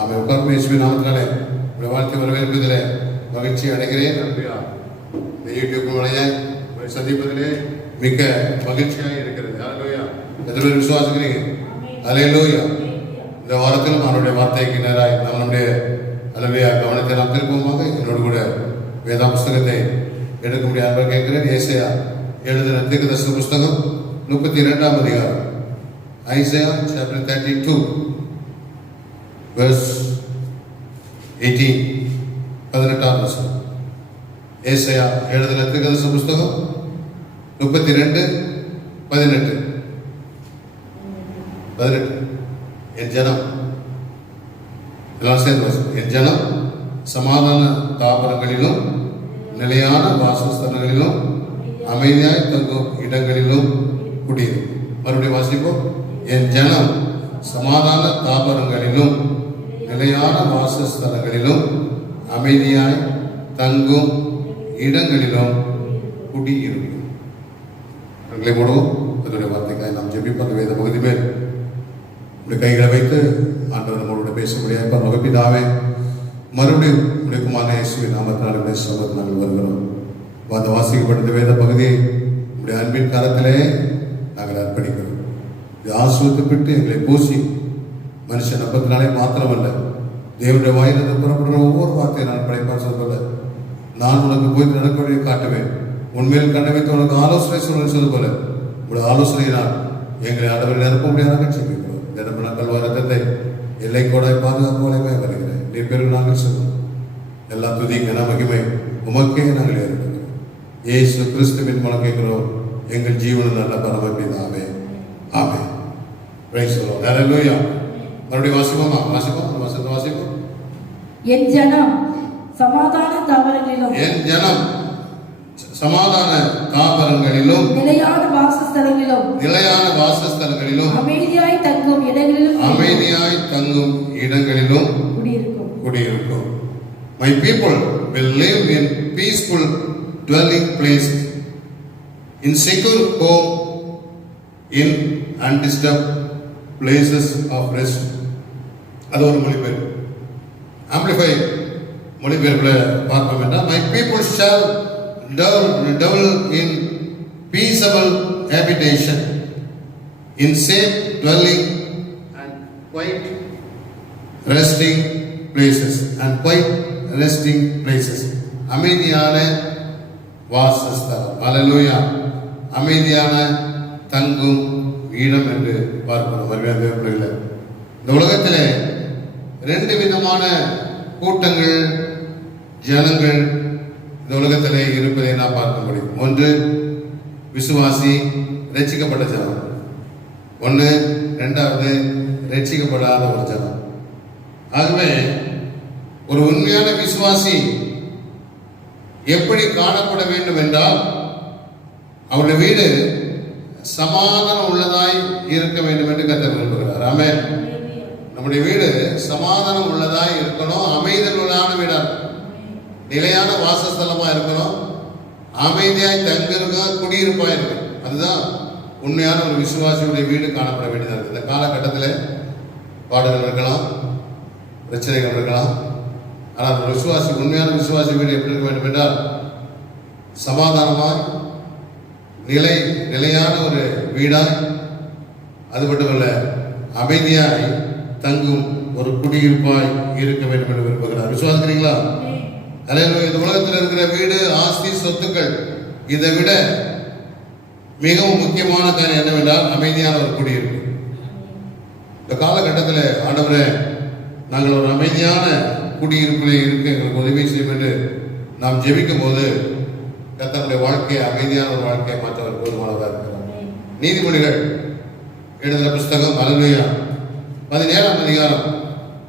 ஆமென். உட்கார்ந்து இயேசுவின் நாமத்தினாலே உங்களை வாழ்த்து வரவேற்பதிலே மகிழ்ச்சி அடைகிறேன். இந்த யூடியூப் மூலமாக உங்களை சந்திப்பதிலே மிக்க மகிழ்ச்சியாக இருக்கிறது. ஹல்லேலூயா. எத்தனை பேர் விசுவாசிக்கிறீங்க? ஹல்லேலூயா. இந்த வாரத்திலும் அவருடைய வார்த்தைக்கு நேராக நம்முடைய ஹல்லேலூயா கவனத்தை நாம் திருப்பமாக என்னோடு கூட வேதா புஸ்தகத்தை எடுக்க முடியாத கேட்கிறேன். ஏசாயா எழுதின தீர்க்கதரிசன புஸ்தகம் 32ஆம் அதிகாரம். ஐசாயா chapter 32 verse 18 18ஆம் வசனம். ஏசாயா எழுதின தீர்க்கதரிசன புஸ்தகம் 32:18. என் ஜனம், என் ஜனம் சமாதான தாபரங்களிலும் நிலையான வாசஸ்தலங்களிலும் அமைதியாய் தங்கும் இடங்களிலும் குடியிருக்கும். மறுபடியும் வாசிப்போம். என் ஜனம் சமாதான தாபரங்களிலும் நிலையான வாசஸ்தலங்களிலும் அமைதியாய் தங்கும் இடங்களிலும் குடியிருக்கும். எங்களை மூடவும் அதனுடைய வார்த்தைக்காய் நாம் ஜெபிப்போம். வேத பகுதி மேல் உடைய கைகளை வைத்து ஆண்டவர் நம்மளோட பேச முடியாது. மகப்பிதாவே, மறுபடியும் உடைய குமாரனே இயேசுவின் நாமத்தினாலே சபத்தில் நாங்கள் வருகிறோம். அந்த வாசிக்கப்பட்ட வேத பகுதியை உடைய அன்பின் கரத்திலே நாங்கள் அர்ப்பணிக்கிறோம். இது ஆசுவத்துப்பட்டு எங்களை பூசி மனுஷன் நம்பத்தினாலே மாத்திரமல்ல, தேவனுடைய வாயிலிருந்து புறப்படுற ஒவ்வொரு வார்த்தையை நான் படைப்பான் சொல்ல, நான் உனக்கு போய் நடக்க வழியை காட்டுவேன், உண்மையில் கண்ணை வைத்து உனக்கு ஆலோசனை சொல்வது போல உங்களுடைய ஆலோசனையினால் எங்களை ஆண்டவரை நிரப்ப முடியாத செய்கிறோம். நிரப்பின கல்வ ரத்தத்தை எல்லை கூட பாதுகாப்புகளையுமே வருகிறேன். நீ பேரும் நாங்கள் சொல்லுவோம். எல்லா துதி கன மகிமை உமக்கே நாங்கள் ஏற்படுகிறோம். இயேசு கிறிஸ்துவின் மூலம் கேட்கிறோம் எங்கள் ஜீவன நல்ல பரமபிதாவே. Amen. Praise the Lord. Hallelujah. மறுபடியும் வாசிப்போம். என் ஜனம் சமாதான தாவரங்களிலும், என் ஜனம் சமாதான தாவரங்களிலும் நிலையான வாசஸ்தலங்களிலும் அமைதியாய் தங்கும் இடங்களிலும் குடியிருக்கும். My people will live in peaceful dwelling places, in secure home, in undisturbed places of rest. அது ஒரு மொழிபெயர்ப்பு. ஆம்பிளிஃபை மொழிபெயர்ப்புல பார்ப்போம் என்றால், my people shall dwell in peaceable habitation, in safe dwelling and quiet resting places. அமைதியான வாசஸ்தலம். ஹல்லேலூயா. அமைதியான தங்கும் இடம் என்று பார்க்கிறோம். அருமையான தேவர்களே, இந்த உலகத்திலே ரெண்டு விதமான கூட்டங்கள், ஜனங்கள் இந்த உலகத்திலே இருப்பதை நாம் பார்க்க முடியும். ஒன்று விசுவாசி, ரட்சிக்கப்பட்ட ஜனம். ஒன்று இரண்டாவது ரட்சிக்கப்படாத ஒரு ஜனம். ஆகவே ஒரு உண்மையான விசுவாசி எப்படி காணப்பட வேண்டும் என்றால், அவருடைய வீடு சமாதானம் உள்ளதாய் இருக்க வேண்டும் என்று கர்த்தர் விரும்புகிறார். ஆமென். நம்முடைய வீடு சமாதானம் உள்ளதாய் இருக்கணும், அமைதல் உள்ளான வீடா, நிலையான வாசஸ்தலமா இருக்கணும், அமைதியாய் தங்கிருக்கும், குடியிருப்பா இருக்கணும். அதுதான் உண்மையான ஒரு விசுவாசியுடைய வீடு காணப்பட வேண்டியதாக இருக்குது. இந்த காலகட்டத்தில் பாடுகள் இருக்கலாம், பிரச்சனைகள் இருக்கலாம். ஆனால் ஒரு விசுவாசி, உண்மையான விசுவாசி வீடு எப்படி இருக்க வேண்டும் என்றால், சமாதானமாய் நிலையான ஒரு வீடாய், அது மட்டுமல்ல அமைதியாய் தங்கும் ஒரு குடியிருப்பாய் இருக்க வேண்டும் என்று விரும்புகிறார். விசுவாசிக்கிறீங்களா? இந்த உலகத்தில் இருக்கிற வீடு, ஆஸ்தி, சொத்துக்கள், இதை விட மிகவும் முக்கியமான காரியம் என்னவென்றால் அமைதியான ஒரு குடியிருப்பு. இந்த காலகட்டத்தில் ஆண்டவரே, நாங்கள் ஒரு அமைதியான குடியிருப்பிலே இருக்க எங்களுக்கு உதவி செய்யும் என்று நாம் ஜெபிக்கும் போது கர்த்தருடைய வாழ்க்கையை, அமைதியான ஒரு வாழ்க்கையை மாற்றவர் போதுமானதாக இருக்கிறார். நீதிமொழிகள் எழுதின புஸ்தகம் ஹல்லேலூயா 17ஆம் அதிகாரம்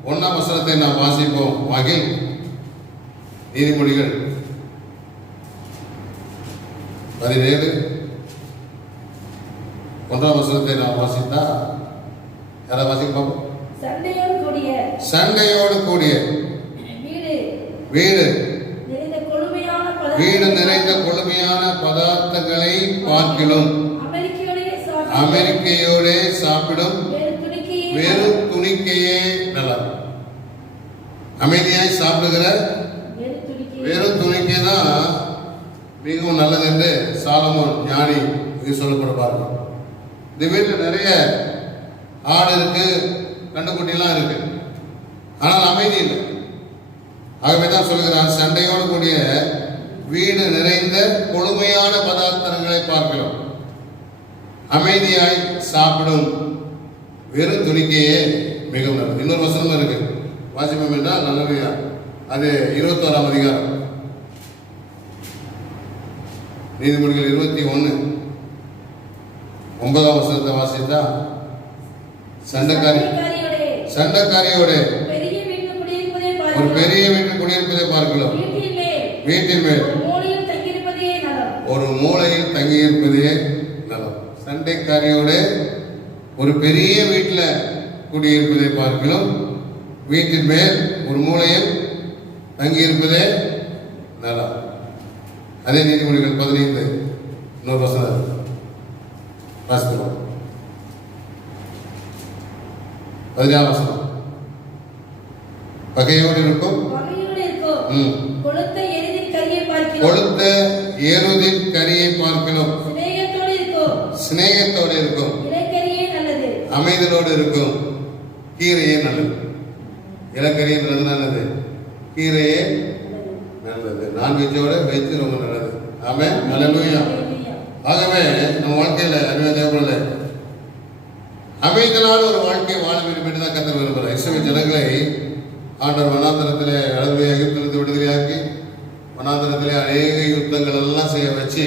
1ஆம் வசனத்தை நாம் வாசிப்போம். மகிழ். நீதிமொழிகள் 17 1ஆம் வசனத்தை நாம் வாசித்தா யாரை வாசிப்போம்? சண்டையோடு கூடிய வீடு நிறைந்த கொழுமையான பதார்த்தங்களை பார்க்கிலும் அமெரிக்கையோட சாப்பிடும் வெறும் துணிக்கையே நல்லா. அமைதியாய் சாப்பிடுகிற வெறும் துணிக்கை தான் மிகவும் நல்லது என்று சாலமோன் ஞானி இங்கே சொல்லப்படுவார்கள். இந்த வீட்டில் நிறைய ஆடு இருக்கு, கண்டுக்குட்டிலாம் இருக்கு, ஆனால் அமைதி இல்லை. ஆகவே தான் சொல்கிறார், சண்டையோடு கூடிய வீடு நிறைந்த கொழுமையான பதார்த்தங்களை பார்க்கலாம், அமைதியாய் சாப்பிடும் வெறும் துணிக்கையே மிகவும் நல்லது. இன்னொரு வசனம் இருக்கு, வாசிப்போம் என்றால் நல்லவையா, அது 21ஆம் அதிகாரம், நீதிமொழிகள் 21:9 வசனத்தை வாசித்தா, சண்டைக்காரியோட ஒரு பெரிய வீட்டு குடியிருப்பதை பார்க்கலாம், வீட்டின் மேல் ஒரு மூலையில் தங்கியிருப்பதே நலம். சண்டைக்காரியோட ஒரு பெரிய வீட்டில் குடியிருப்பதை பார்க்கலாம், வீட்டின் மேல் ஒரு மூலையில் தங்கியிருப்பதே நலம். அதே நீதிமொழிகள் 15 இன்னொரு வசனம் வாசிக்கிறோம், 16 வசனம். பகையோடு இருக்கும் கொளுத்த எருதின் கரியை பார்க்கணும், சிநேகத்தோடு இருக்கும், அமைதலோடு இருக்கும் கீரையே நல்லது. இலக்கரியே நல்லது, கீரையே நல்லது. நான்வெஜ்ஜோட வெஜ் ரொம்ப நல்லது. ஆமென், ஹல்லேலூயா. ஆகவே நம்ம வாழ்க்கையில அருமையான தேவர்களே, அமைதலான ஒரு வாழ்க்கையை வாழ வேண்டும் என்று தான் கர்த்தர் விரும்புகிறார். இஸ்ரவேல் ஜனங்களை ஆண்டவர் வனாந்தரத்திலே அழுதுவையாக யுத்தத்திலிருந்து விடுதலையாக்கி வனாந்தரத்திலே அநேக யுத்தங்கள் எல்லாம் செய்ய வச்சு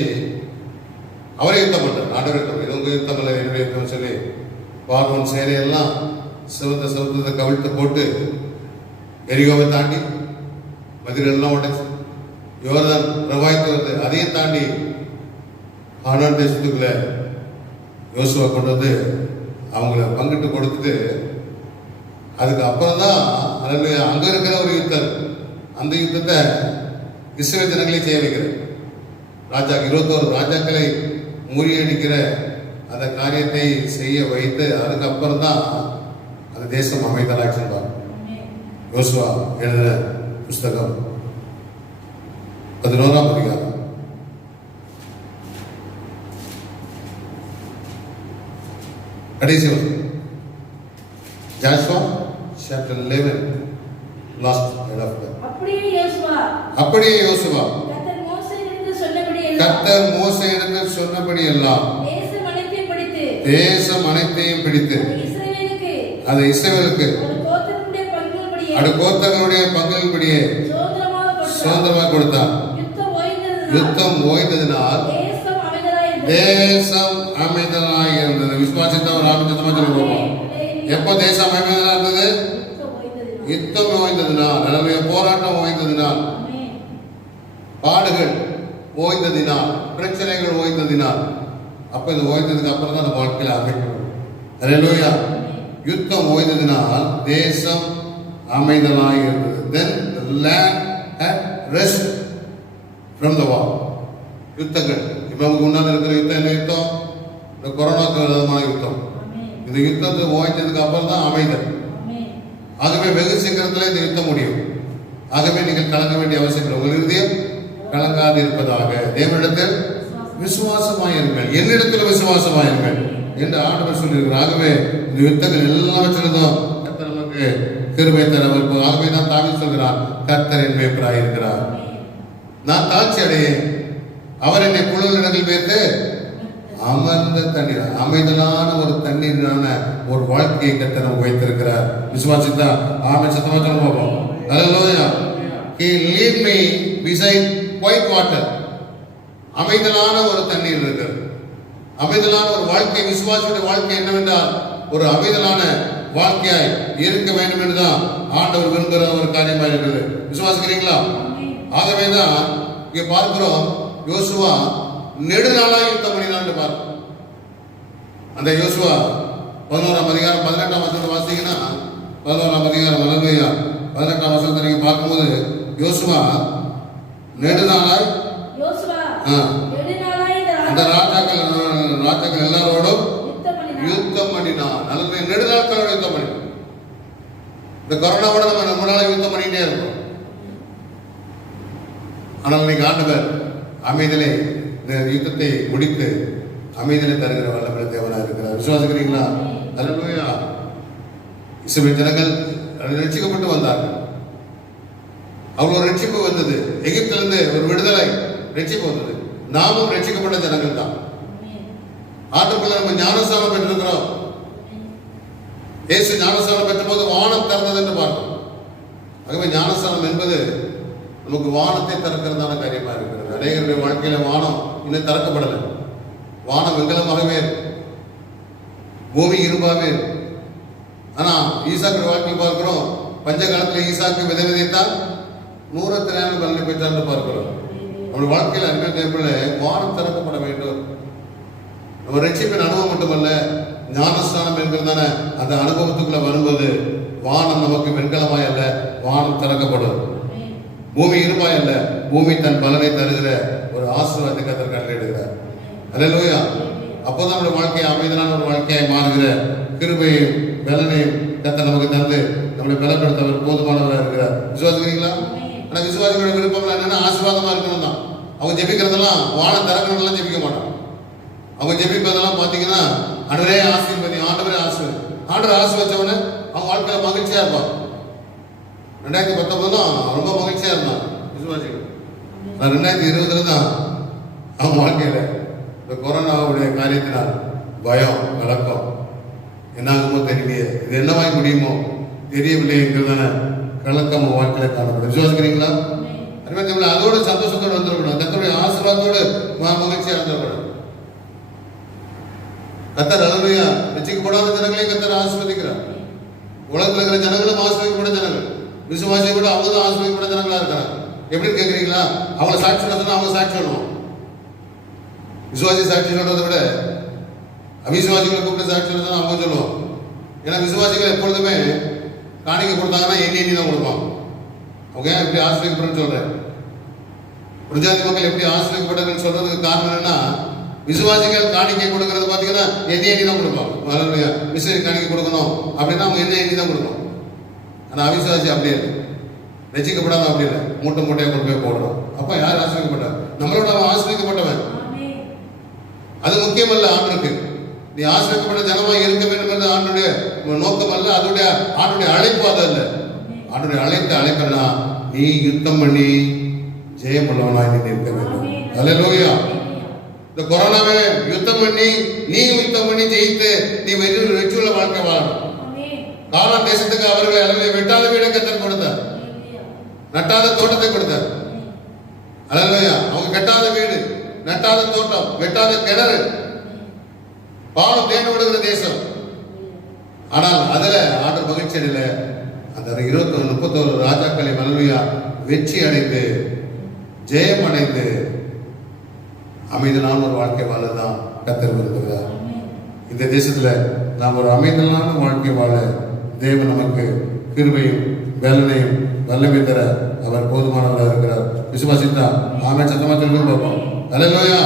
அவரே யுத்தம் பண்றார். ஆண்டவர் யுத்தம், இது உங்க யுத்தம் இல்லை, என்னுடைய யுத்தம் சொல்லி பார்வன் சேனையெல்லாம் சிவத்தை கவிழ்த்து போட்டு எரிகோவை தாண்டி மதிரெல்லாம் உடைச்சு யோர்தான் பிரவாகித்து வருது, அதையும் தாண்டி ஆனான் தேசத்துக்குள்ள யோசுவா கொண்டு வந்து அவங்கள பங்கிட்டு கொடுத்துட்டு அதுக்கு அப்புறம் தான் அங்க இருக்கிற ஒரு யுத்தம், அந்த யுத்தத்தை இஸ்ரவேல் ஜனங்களே செய்ய வைக்கிறது. ராஜா 21 ராஜாக்களை முறியடிக்கிற அந்த காரியத்தை செய்ய வைத்து அதுக்கப்புறம் தான் அந்த தேசம் அமைதலாக சென்றார். யோசுவா எழுதின புஸ்தகம் 11ஆம் அதிகாரம் கடைசி Joshua chapter 11 last head of that. அப்படியே யோசுவா கர்த்தர் மோசேயிடத்தில் சொன்னபடி எல்லாம் தேசம் அனைத்தையும் பிடித்து அதை இஸ்ரவேலுக்கு அது கோத்திரங்களுடைய பங்கின்படியே சுதந்திரமாக கொடுத்தார். யுத்தம் ஓய்ந்ததினால் தேசம் அமைதலாக இருந்தது. விசுவாசித்தவர் ஆரம்பிச்சதமா சொல்லி போவோம். எப்போ தேசம் அமைதலாக இருந்தது? யுத்தம் ஓய்ந்ததினால், அல்லது போராட்டம் ஓய்ந்ததினால், பாடுகள் ஓய்ந்ததினால், பிரச்சனைகள் ஓய்ந்ததினால். அப்ப இது ஓய்ந்ததுக்கு அப்புறம் தான் அந்த வாழ்க்கையில அமைக்கணும். அல்லேலூயா. யுத்தம் ஓய்ந்ததினால் தேசம் அமைதலாக இருந்தது. Then the land had rest from the war. யுத்தங்கள் இப்ப நமக்கு முன்னால் இருக்கிற யுத்தம் என்ன யுத்தம்? இந்த கொரோனாக்கு விதமான யுத்தம். இந்த யுத்தத்தை ஓய்ந்ததுக்கு அப்புறம் தான் அமைதல். ஆகவே வெகு சீக்கிரத்தில் இந்த யுத்தம் முடியும். ஆகவே நீங்கள் கலங்க வேண்டிய அவசியம் இல்லை. உங்கள் இருதயம் கலங்காது இருப்பதாக தேவனிடத்தில் விசுவாசமாயிருங்கள், என்னிடத்தில் விசுவாசமாயிருங்கள் என்று ஆண்டவர் சொல்லியிருக்கிறார். ஆகவே இந்த யுத்தங்கள் எல்லாம் வச்சிருந்தோம் கர்த்தர் நமக்கு கிருபை தர. ஆகவே தான் தாவீது சொல்கிறார், கர்த்தர் என் மேய்ப்பராய் இருக்கிறார், நான் தாழ்ச்சி அடையேன், அவர் என்னை புல்லுகளிடத்தில் வைத்து அமர்ந்த தண்ணீர், அமைதலான ஒரு தண்ணீரான ஒரு வாழ்க்கையை கர்த்தர் நமக்கு வைத்திருக்கிறார். விசுவாசித்தா ஆமென் சத்தமா சொல்ல போவோம். ஹல்லேலூயா. He lead me beside quiet water. அமைதலான ஒரு தண்ணீர் இருக்கிறது. அமைதலான ஒரு வாழ்க்கை, விசுவாசியுடைய வாழ்க்கை என்னவென்றால் ஒரு அமைதலான வாழ்க்கையாய் இருக்க வேண்டும் என்றுதான் ஆண்டவர் விரும்புகிற ஒரு காரியமாக இருக்கிறது. விசுவாசிக்கிறீங்களா? ஆகவேதான் இங்க பார்க்கிறோம், யோசுவா நெடுநாளாக யுத்தம் பண்ணினான்னு பார்க்கிறோம். அந்த யோசுவா 11ஆம் அதிகாரம் 18ஆம் வசனம் வாசிங்கன்னா 11ஆம் அதிகாரம் 18ஆம் வசனத்தை நீங்க பார்க்கும்போது யோசுவா நெடுநாளாய் அந்த ராஜாக்கள் எல்லாரோடும் யுத்தம் பண்ணினான். நல்ல நெடுநாட்களோட யுத்தம் பண்ணினான். இந்த கொரோனாவோட நம்ம ரொம்ப நாளாக யுத்தம் பண்ணிக்கிட்டே இருக்கோம். ஆனால் இன்னைக்கு ஆண்டவர் அமைதியிலே இந்த யுத்தத்தை முடித்து அமைதியிலே தருகிற வல்லமை தேவனாக இருக்கிறார். விசுவாசிக்கிறீங்களா? அல்லேலூயா. இஸ்ரவேல் ஜனங்கள் ரட்சிக்கப்பட்டு வந்தார்கள். அவ்வளவு ரட்சிப்பு வந்தது. எகிப்திலிருந்து ஒரு விடுதலை ரட்சிப்பு வந்தது. நாமும் ரட்சிக்கப்பட்ட ஜனங்கள் தான். ஆண்டுக்குள்ள நம்ம ஞானஸ்தானம் பெற்றிருக்கிறோம். இயேசு ஞானஸ்தானம் பெற்ற போது வானம் திறந்தது என்று பார்க்கிறோம். ஆகவே ஞானஸ்தானம் என்பது நமக்கு வானத்தை திறக்கிறதான காரியமா இருக்கிறது. அநேகருடைய வாழ்க்கையில வானம் இன்னும் திறக்கப்படலை. வானம் வெங்கலமாகவே பூமி இரும்பாகவே. ஆனா ஈசாக்கு வாழ்க்கையில் பார்க்கிறோம், பஞ்ச காலத்தில் ஈசாக்கு விதை விதைத்தான் 100 பலனை பெற்றான்னு பார்க்கிறோம். நம்ம வாழ்க்கையில் அன்பே வானம் திறக்கப்பட வேண்டும். நம்ம ரட்சிப்பின் அனுபவம் மட்டுமல்ல, ஞானஸ்தானம் என்கிறதான அந்த அனுபவத்துக்குள்ள வரும்போது வானம் நமக்கு வெண்கலமாய் அல்ல, வானம் திறக்கப்படும். பூமி இருமாய் அல்ல, பூமி தன் பலனை தருகிற ஒரு ஆசீர்வாதத்தை கர்த்தர் கட்டளையிடுகிறார். அல்லேலூயா. அப்போதான் நம்முடைய வாழ்க்கையை அமைதியான ஒரு வாழ்க்கையாய் மாறுகிற கிருபையும் பலனையும் கர்த்தர் நமக்கு தந்து நம்மளை பலப்படுத்தவர் போதுமானவராக இருக்கிறார். விசுவாசிக்கிறீங்களா? ஆனால் விசுவாசிகளோட விருப்பம் என்னன்னா ஆசீர்வாதமா இருக்கணும் தான். அவங்க ஜெபிக்கிறதெல்லாம் வானம் திறக்கணும்லாம் ஜெபிக்க மாட்டாங்க. அவங்க ஜெபிப்பதெல்லாம் பார்த்தீங்கன்னா ஆண்டவரே ஆசீர்வதி, ஆண்டவரே ஆசீர்வதி, ஆண்டவர் ஆசீர்வதிச்சவனே அவங்க வாழ்க்கையில மகிழ்ச்சியா இருப்பாங்க. 2019 ரொம்ப மகிழ்ச்சியா இருந்தான் விசுவாசிகள். 2020 தான் அவங்க வாழ்க்கையில இந்த கொரோனாவுடைய காரியத்தினால் பயம், கலக்கம், என்னாகுமோ தெரியலையே, இது என்னவாய் முடியுமோ தெரியவில்லை என்கிறதான கலக்கம் வாழ்க்கையில காணப்படும். விசுவாசிக்கிறீங்களா? அதோட சந்தோஷத்தோடு வந்துடக்கூடாது. கர்த்தருடைய ஆசீர்வாதத்தோடு மகிழ்ச்சியா இருந்துடக்கூடாது. கர்த்தர் அல்லேலூயா ரட்சிக்கப்படாத ஜனங்களையும் கர்த்தர் ஆசீர்வதிக்கிறார். உலகத்தில் இருக்கிற ஜனங்களும் ஆசீர்வதிக்கப்பட்ட ஜனங்கள், விசுவாசியை கூட அவங்க தான் ஆசீர்வதிக்கப்பட்ட ஜனங்களா இருக்கிறாங்க. எப்படின்னு கேட்குறீங்களா? அவங்கள சாட்சி சொல்றதுன்னா அவங்க சாட்சி சொல்லணும். விசுவாசி சாட்சி சொல்றதை விட அவிசுவாசிகளை கூப்பிட்டு சாட்சி சொல்றதுன்னா அவங்க சொல்லுவோம். ஏன்னா விசுவாசிகள் எப்பொழுதுமே காணிக்கை கொடுத்தாங்கன்னா எண்ணி தான் கொடுப்பாங்க. அவங்க எப்படி ஆசிரியப்படும் சொல்றேன், புரஜாதி மக்கள் எப்படி ஆசிரியப்பட்டதுன்னு சொல்றதுக்கு காரணம் என்னன்னா, விசுவாசிகள் காணிக்கை கொடுக்கறது பார்த்தீங்கன்னா எண்ணி தான் கொடுப்பாங்க. விசுவாசி காணிக்கை கொடுக்கணும் அப்படின்னா அவங்க எண்ணி தான் கொடுக்கணும். ஆனால் அவிசுவாசி அப்படியே இல்லை, ரசிக்கப்படாத அப்படி இல்லை, மூட்டை மூட்டையாக கொண்டு போய் போடுறோம். அப்போ யார் ஆசிரியப்பட்டார்? நம்மளோட அவன் ஆசிரியப்பட்டவன். அது முக்கியமல்ல ஆண்டுக்கு. நீ ஆசிரியப்பட்ட ஜனமாக இருக்க வேண்டும் என்று ஆண்டுடைய நோக்கம் அல்ல, அதோடைய ஆண்டுடைய அழைப்பு அது அல்ல. ஆண்டுடைய அழைப்பா நீ யுத்தம் பண்ணி ஜெயம் உள்ளவனாய் நீ இருக்க வேண்டும். அல்லேலூயா. இந்த கொரோனாவை யுத்தம் பண்ணி நீ யுத்தம் பண்ணி ஜெயித்து நீ வெற்றியுள்ள வாழ்க்கை வாழணும். கானான் தேசத்துக்கு அவர்களை அளவில் வெட்டாத வீடை கர்த்தர் கொடுத்தார், நட்டாத தோட்டத்தை கொடுத்தார். அல்லேலூயா. அவங்க கட்டாத வீடு, நட்டாத தோட்டம், வெட்டாத கிணறு, பாவம் தேண்டு விடுகிற தேசம். ஆனால் அதுல ஆண்டு மகிழ்ச்சி அடையில அந்த 31 ராஜாக்களை அல்லேலூயா வெற்றி அடைந்து ஜெயம் அடைந்து அமைதலான ஒரு வாழ்க்கை வாழதான் கர்த்தர் விரும்புகிறார். இந்த தேசத்துல நாம் ஒரு அமைதலான வாழ்க்கை வாழ தேவன் நமக்கு கிருபையும் வேலனையும் வல்லமை தர அவர் போதுமானவராக இருக்கிறார். விசுவாசித்தா ஆமென் சத்தமா சொல்லுங்க பார்ப்போம். அல்லேலூயா.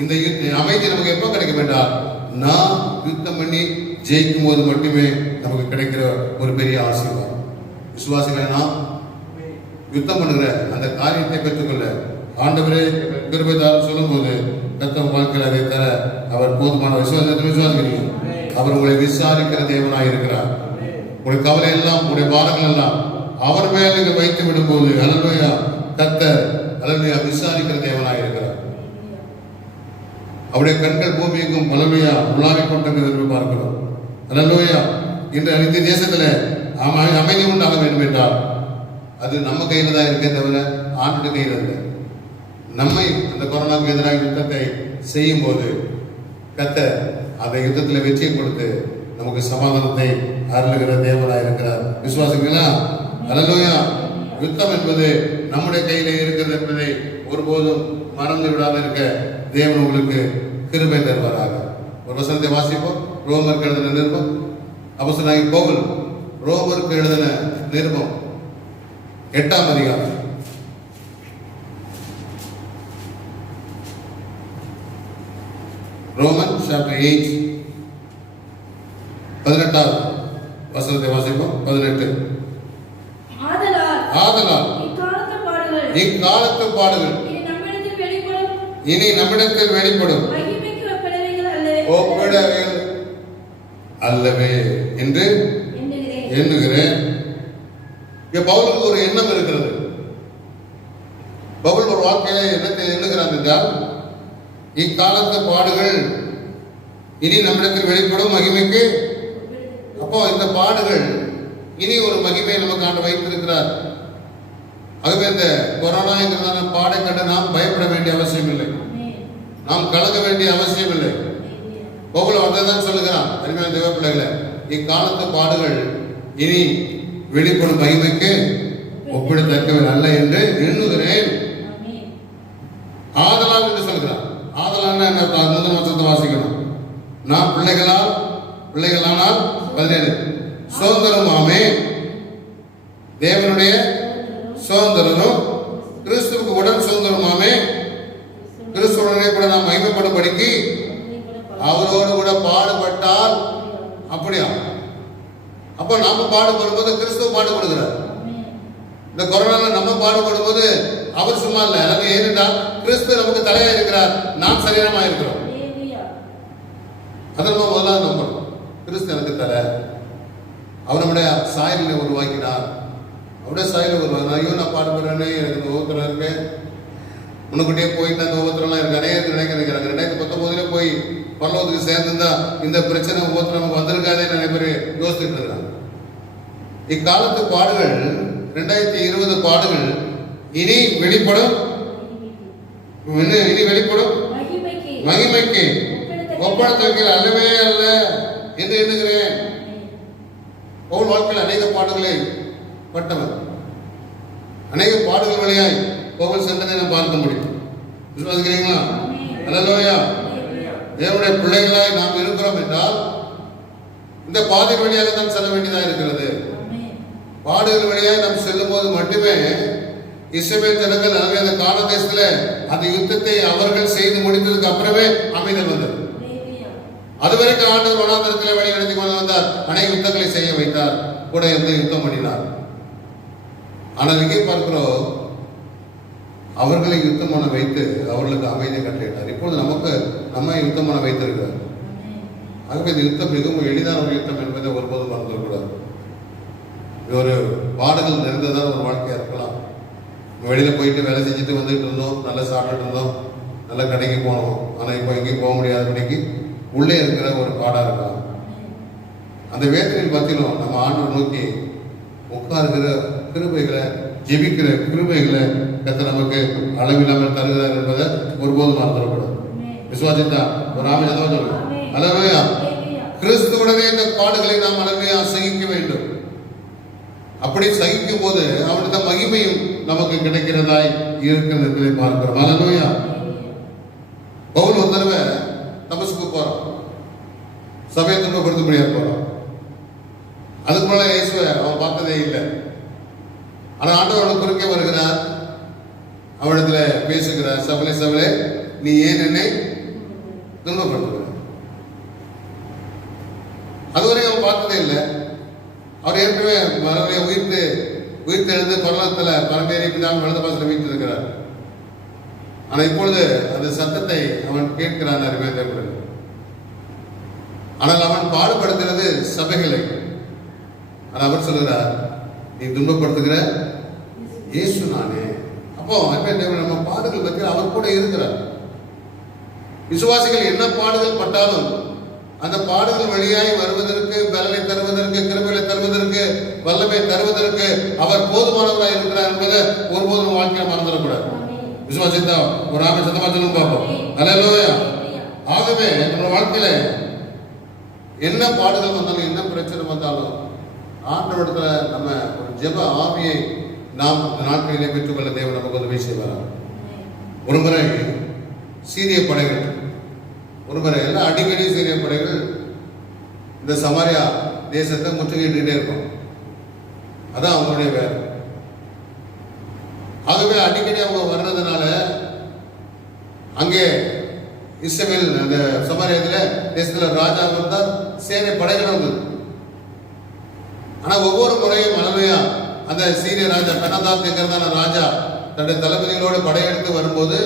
இந்த அமைதி நமக்கு எப்போ கிடைக்கும் என்றால், நான் யுத்தம் பண்ணி ஜெயிக்கும் போது மட்டுமே நமக்கு கிடைக்கிற ஒரு பெரிய ஆசீர்வாதம். விசுவாசிகளை நாம் யுத்தம் பண்ணுகிற அந்த காரியத்தை பெற்றுக்கொள்ள ஆண்டவரே கிருபைதார் சொல்லும் போது கர்த்தர் வாழ்க்கையில் அதை தர அவர் போதுமான விசுவாசிக்கிறீங்க. அவர் உங்களை விசாரிக்கிற தேவனாய் இருக்கிறார். உங்களுடைய கவலை எல்லாம், உங்களுடைய பாரங்கள் எல்லாம் அவர் மேல் நீங்கள் வைத்து விடும் போது அல்லேலூயா கர்த்தர் அல்லேலூயா விசாரிக்கிற தேவனாய் இருக்கிறார். அவருடைய கண்கள் பூமிக்கும் அல்லேலூயா உலாவிக் கொண்டிருக்கிறது என்று பார்க்கிறோம். அல்லேலூயா. இன்று இந்த தேசத்துல அமைதி உண்டாக வேண்டும் என்றால் அது நம்ம கையில் தான் இருக்கே தவிர ஆண்டுடைய கையில் இல்லை. நம்மை அந்த கொரோனாவுக்கு எதிராக யுத்தத்தை செய்யும் போது கர்த்தர் அந்த யுத்தத்தில் வெற்றியை கொடுத்து நமக்கு சமாதானத்தை அருளுகிற தேவனாய் இருக்கிறார். விசுவாசிங்களா? அல்லேலூயா. யுத்தம் என்பது நம்முடைய கையில இருக்கிறது என்பதை ஒருபோதும் மறந்து விடாத இருக்க தேவன் உங்களுக்கு கிருபை தருவாராக. ஒரு வசனத்தை வாசிப்போம். ரோமருக்கு எழுதின நிருபம், அப்போஸ்தலனாகிய பவுல் ரோமருக்கு எழுதின நிருபம் 8ஆம் அதிகாரம். Romans chapter 8 18வது வசனத்தை வாசிப்போம். 18. ஆதலால் ஆதலால் இக்காலத்து பாடுகள் இக்காலத்து பாடுகள் இனி நம்மிடத்தில் வெளிப்படும் மகிமைக்கு ஒப்பிடவைகள் அல்லவே என்று எண்ணுகிறேன். இங்க பவுலுக்கு ஒரு எண்ணம் இருக்கிறது. பவுல் ஒரு வாழ்க்கையில என்னத்தை எண்ணுகிறான் என்றால், இக்காலத்து பாடுகள் இனி நம்மிடத்தில் வெளிப்படும் மகிமைக்கு. அப்போ இந்த பாடுகள் இனி ஒரு மகிமை நமக்கு ஆண்டு வைத்திருக்கிறார். ஆகவே இந்த கொரோனா என்கிறதான பாடை கண்டு நாம் பயப்பட வேண்டிய அவசியம் இல்லை, நாம் கலங்க வேண்டிய அவசியம் இல்லை. பவுல் அதைதான் சொல்லுகிறான். அருமையான தேவ பிள்ளைகளை, இக்காலத்து பாடுகள் இனி வெளிப்படும் மகிமைக்கு ஒப்பிடத்தக்கவை அல்ல என்று எண்ணுகிறேன். ஆதலால் என்று சொல்கிறார். ஆதலால் என்ன? முதல் வசனத்தை வாசிக்கணும். நாம் பிள்ளைகளானால் 17 சுதந்திரமாமே, தேவனுடைய சுதந்திரனும் கிறிஸ்துவுக்கு உடன் சுதந்திரமாமே, கிறிஸ்துவனுடைய கூட நாம் மகிமைப்படும்படிக்கு அவரோடு கூட பாடுபட்டால். அப்படியா? அப்போ நாம பாடுபடும் போது கிறிஸ்துவ பாடுபடுகிறார். இந்த கொரோனால நம்ம பாடுபடும் போது அவர் சும்மா இல்லை. அதாவது ஏனென்றால் கிறிஸ்து நமக்கு தலையா இருக்கிறார், நாம் சரீரமா இருக்கிறோம். அதை நம்ம முதல்ல நம்பணும். கிறிஸ்து எனக்கு தலை, அவர் நம்முடைய சாயலை உருவாக்கினார். அவருடைய சாயலை உருவாக்கினார். ஐயோ நான் பாடுபடுறேன்னு எனக்கு இந்த உபத்திரம் இருக்கு, முன்னுக்கிட்டே போயிட்டு அந்த உபத்திரம்லாம் இருக்கு. அநேகருக்கு நினைக்கிறாங்க 2019 போய் பரலோகத்துக்கு சேர்ந்துருந்தா இந்த பிரச்சனை உபத்திரம் நமக்கு வந்திருக்காதே நிறைய பேர் யோசிச்சுட்டு இருக்கிறாங்க. இக்காலத்து பாடுகள் 2020 பாடுகள் இனி வெளிப்படும் மகிமைக்கு ஒப்படைத்தவைகள் அல்லவே அல்ல என்று எண்ணுகிறேன். பவுல் வாழ்க்கையில் அநேக பாடுகளை பட்டவர். அநேக பாடுகள் வழியாய் பவுல் சென்றதை நாம் பார்க்க முடியும். விசுவாசிக்கிறீங்களா? அல்லேலூயா. தேவனுடைய பிள்ளைகளாய் நாம் இருக்கிறோம் என்றால் இந்த பாதை வழியாக தான் செல்ல வேண்டியதாக இருக்கிறது. பாடுகள் வழியாய் நாம் செல்லும் போது மட்டுமே இஸ்ரவேல் ஜனங்கள் அந்த கால தேசத்துல அந்த யுத்தத்தை அவர்கள் செய்து முடித்ததுக்கு அப்புறமே அமைதல் வந்தது. அதுவரைக்கும் ஆண்டவர் வனாந்தரத்தில் வழி நடத்தி கொண்டு வந்தார், அநேக யுத்தங்களை செய்ய வைத்தார், கூட இருந்து யுத்தம் பண்ணினார். ஆனால் இங்கே பார்க்கிறோம், அவர்களை யுத்தம் பண்ண வைத்து அவர்களுக்கு அமைதியை கட்டளையிட்டார். இப்போது நம்ம யுத்தம் பண்ண வைத்திருக்கிறார். ஆகவே இந்த யுத்தம் மிகவும் எளிதான ஒரு யுத்தம் என்பதை ஒருபோதும் மறந்துவிடக்கூடாது. இது ஒரு பாடுகள் நிறைந்ததான ஒரு வாழ்க்கையா இருக்கலாம். வெளியில போயிட்டு வேலை செஞ்சுட்டு வந்துட்டு இருந்தோம், நல்லா சாப்பிட்டுட்டு இருந்தோம், நல்லா கடைக்கு போனோம். ஆனால் இப்போ எங்கேயும் போக முடியாதபடிக்கு உள்ளே இருக்கிற ஒரு பாடா இருக்கலாம். அந்த வேதனையின் பத்திலும் நம்ம ஆண்டவர் நோக்கி உட்காருகிற கிருபைகளை, ஜெபிக்கிற கிருபைகளை கர்த்தர் நமக்கு அளவில்லாமல் தருகிறார் என்பதை ஒருபோதும் மறந்துடக்கூடாது. விசுவாசித்தா ஒரு ஆமை அதான் சொல்லுங்க. அளவையா கிறிஸ்துவுடனே இந்த பாடுகளை நாம் அளவையா சகிக்க வேண்டும். அப்படி சகிக்கும் போது அவருடைய மகிமையும் நமக்கு கிடைக்கிறதாய் இருக்கிறதை பார்க்கிறோம். அல்லேலூயா. பவுல் ஒரு தடவை தமஸ்குக்கு போறான், சபையை துன்பப்படுத்த முடியாது போறான். அதுக்கு மேல இயேசுவை அவன் பார்த்ததே இல்லை. ஆனா ஆண்டவரோட குறுக்கே வருகிறார், அவனிடத்துல பேசுகிறார். சபலே நீ ஏன் என்னை துன்பப்படுத்துகிற? அதுவரை அவன் பார்த்ததே இல்லை. அவர் ஏற்கனவே மறுபடியும் உயிர்த்தெழுந்து பரலோகத்துல பரமேறி பிதாவின் வலது பாசத்தில் வீட்டு இருக்கிறார். ஆனா இப்பொழுது அந்த சத்தத்தை அவன் கேட்கிறான். ஆனால் அவன் பாடுபடுத்துகிறது சபைகளை. ஆனால் அவர் சொல்லுகிறார், நீ துன்பப்படுத்துகிற இயேசு நானே. அப்போ நம்ம பாடுகள் பற்றி அவர் கூட இருக்கிறார். விசுவாசிகள் என்ன பாடுகள் பட்டாலும் அந்த பாடுகள் வழியாய் வருவதற்கு, பலனை தருவதற்கு, கிருபையை தருவதற்கு, வல்லமை தருவதற்கு அவர் போதுமானவராக இருக்கிறார் என்பதை ஒருபோதும் வாழ்க்கையை மறந்துடக்கூடாது. விசுவாசித்தா ஒரு ஆமை சத்தமா சொல்லுங்க பார்ப்போம். அல்லேலூயா. ஆகவே நம்ம வாழ்க்கையில என்ன பாடுகள் வந்தாலும், என்ன பிரச்சனை வந்தாலும், ஆண்டவரிடத்துல நம்ம ஒரு ஜெப ஆவியை நாம் நாட்களிலே பெற்றுக்கொள்ள தேவன் நமக்கு உதவி செய்வார். ஒருமுறை சீரிய படைகள், ஒருமுறை எல்லாம் அடிக்கடி சீரிய படைகள் இந்த சமாரியா தேசத்தை முற்றுகையிட்டுக்கிட்டே இருக்கும். அதான் அவங்களுடைய வேலை. ஆகவே அடிக்கடி அவங்க வர்றதுனால அங்கே இஸ்ரவேல் அந்த சமாரியாத்துல தேசத்துல ராஜா வந்தார், சேனை படைகள் வந்தது. ஆனா ஒவ்வொரு முறையும் மனமையா அந்த சீரிய ராஜா பெனதாத் என்கிறதான ராஜா தன்னுடைய தளபதிகளோடு படையெடுத்து வரும்போது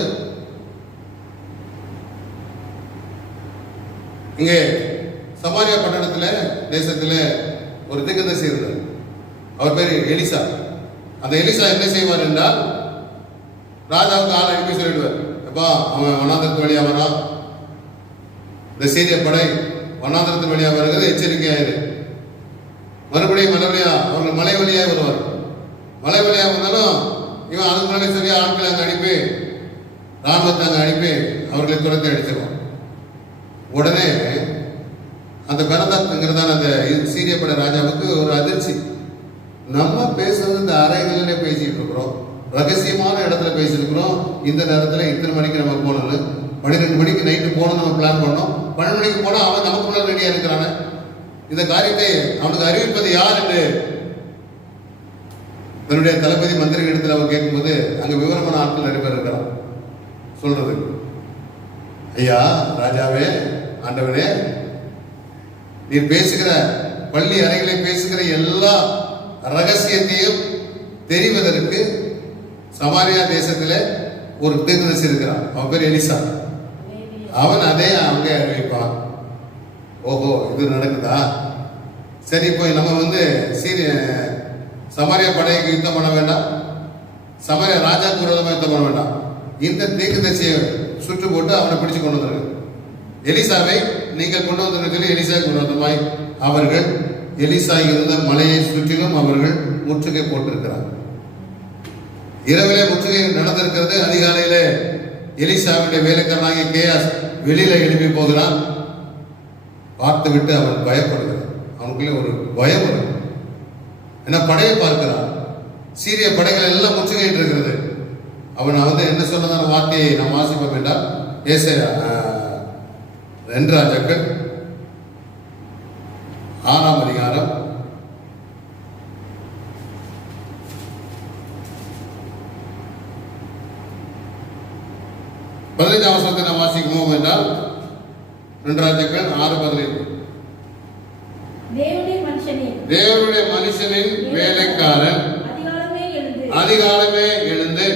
இங்கே சமாரியா பட்டணத்துல தேசத்துல ஒரு தீர்க்கதரிசி இருந்தார். அவர் பேரு எலிசா. அந்த எலிசா என்ன செய்வார் என்றால் ராஜாவுக்கு ஆள் அனுப்பி சொல்லிடுவார், அப்பா அவன் வனாந்திரத்து வழியா வரான், இந்த சீரிய படை வனாந்திரத்து வழியா வருகிறது, எச்சரிக்கையாயிரு. மறுபடியும் அவர்கள் மலை வழியாக வருவார். மலை வழியாக வந்தாலும் இவன் அதுக்கு முன்னாடி சரியா ஆட்களை அங்கே அனுப்பி ராணுவத்தை அங்கே அனுப்பி அவர்களை துரத்தி அடிச்சிருவான். உடனே அந்த பெனதாத்ங்கிறதான அந்த சீரிய படை ராஜாவுக்கு ஒரு அதிர்ச்சி. நம்ம பேசுறது இந்த அறைகளிலே பேசிட்டு இருக்கிறோம், ரகசியமான இடத்துல பேசியிருக்கிறோம். இந்த நேரத்தில் இத்தனை மணிக்கு நம்ம போனோம்னு 12 மணிக்கு நைட்டு போகணும் நம்ம பிளான் பண்ணோம். 12 மணிக்கு போனால் அவன் நமக்கு முன்னாடி ரெடியாக இருக்கிறான. இந்த காரியத்தை அவனுக்கு அறிவிப்பது யார் என்று தன்னுடைய தளபதி மந்திரி இடத்துல அவர் கேட்கும்போது அங்கே விவரமான ஆட்கள் நிறைய பேர் இருக்கிறான். சொல்றது, ஐயா ராஜாவே, ஆண்டவனே, நீர் பேசுகிற பள்ளி அறைகளை பேசுகிற எல்லா ரகசியத்தையும் தெரிவதற்கு சமாரியா தேசத்துல ஒரு தீர்க்கதரிசி இருக்கிறான். அவன் பேர் எலிசா. அவன் அதே அங்கே அறிவிப்பான். ஓஹோ, இது நடக்குதா? சரி, போய் நம்ம சமாரியா படைக்கு யுத்தம் பண்ண வேண்டாம், சமாரியா ராஜாவுக்கு விரோதமாக யுத்தம் பண்ண வேண்டாம். இந்த தீர்க்கதரிசியை சுற்று போட்டு அவனை பிடிச்சு கொண்டு வந்துருங்க. எலிசாவை நீங்கள் கொண்டு வந்து சொல்லி எலிசாவுக்கு விரோதமாய் அவர்கள் எலிசா இருந்த மலையை சுற்றிலும் அவர்கள் முற்றுகை போட்டிருக்கிறார். இரவிலே முற்றுகை நடந்திருக்கிறது. அதிகாலையிலே எலிசாவுடைய வேலைக்காரனாகிய கேயாஸ் வெளியில எழுப்பி போகிறான். பார்த்து விட்டு அவன் பயப்படுகிறான். அவனுக்குள்ளே ஒரு பயம் வரும். ஏன்னா படையை பார்க்கிறான். சீரிய படைகள் எல்லாம் முற்றுகையிட்டு இருக்கிறது. அவன் என்ன சொன்னதான வார்த்தையை நாம் வாசிப்போம் என்றால் ஏசாயா 2 ராஜாக்கள் 6ஆம் அதிகாரம் 15ஆம் வசனத்தை நாம் வாசிக்குமோ என்றால் 2 ராஜாக்கள் 6:15. தேவனுடைய மனுஷனின் வேலைக்காரன் அதிகாலமே எழுந்து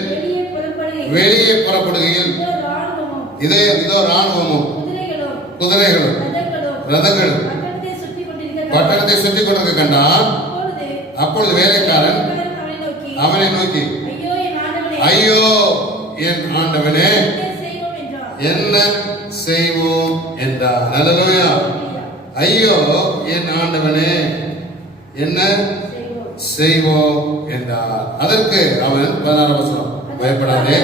வெளியே புறப்படுகையில் இதோ ராணுவமும் குதிரைகளும் ரதங்களும் பட்டணத்தை சுற்றி கொண்டிருக்க கண்டான். அப்பொழுது வேலைக்காரன் அவனை நோக்கி, ஐயோ என் ஆண்டவனே, என்ன செய்வோம் என்றார். அல்லேலூயா. ஐயோ என் ஆண்டவனே, என்ன செய்வோம் என்றார். அதற்கு அவன் 16ஆம் வசனம், பயப்படாதே,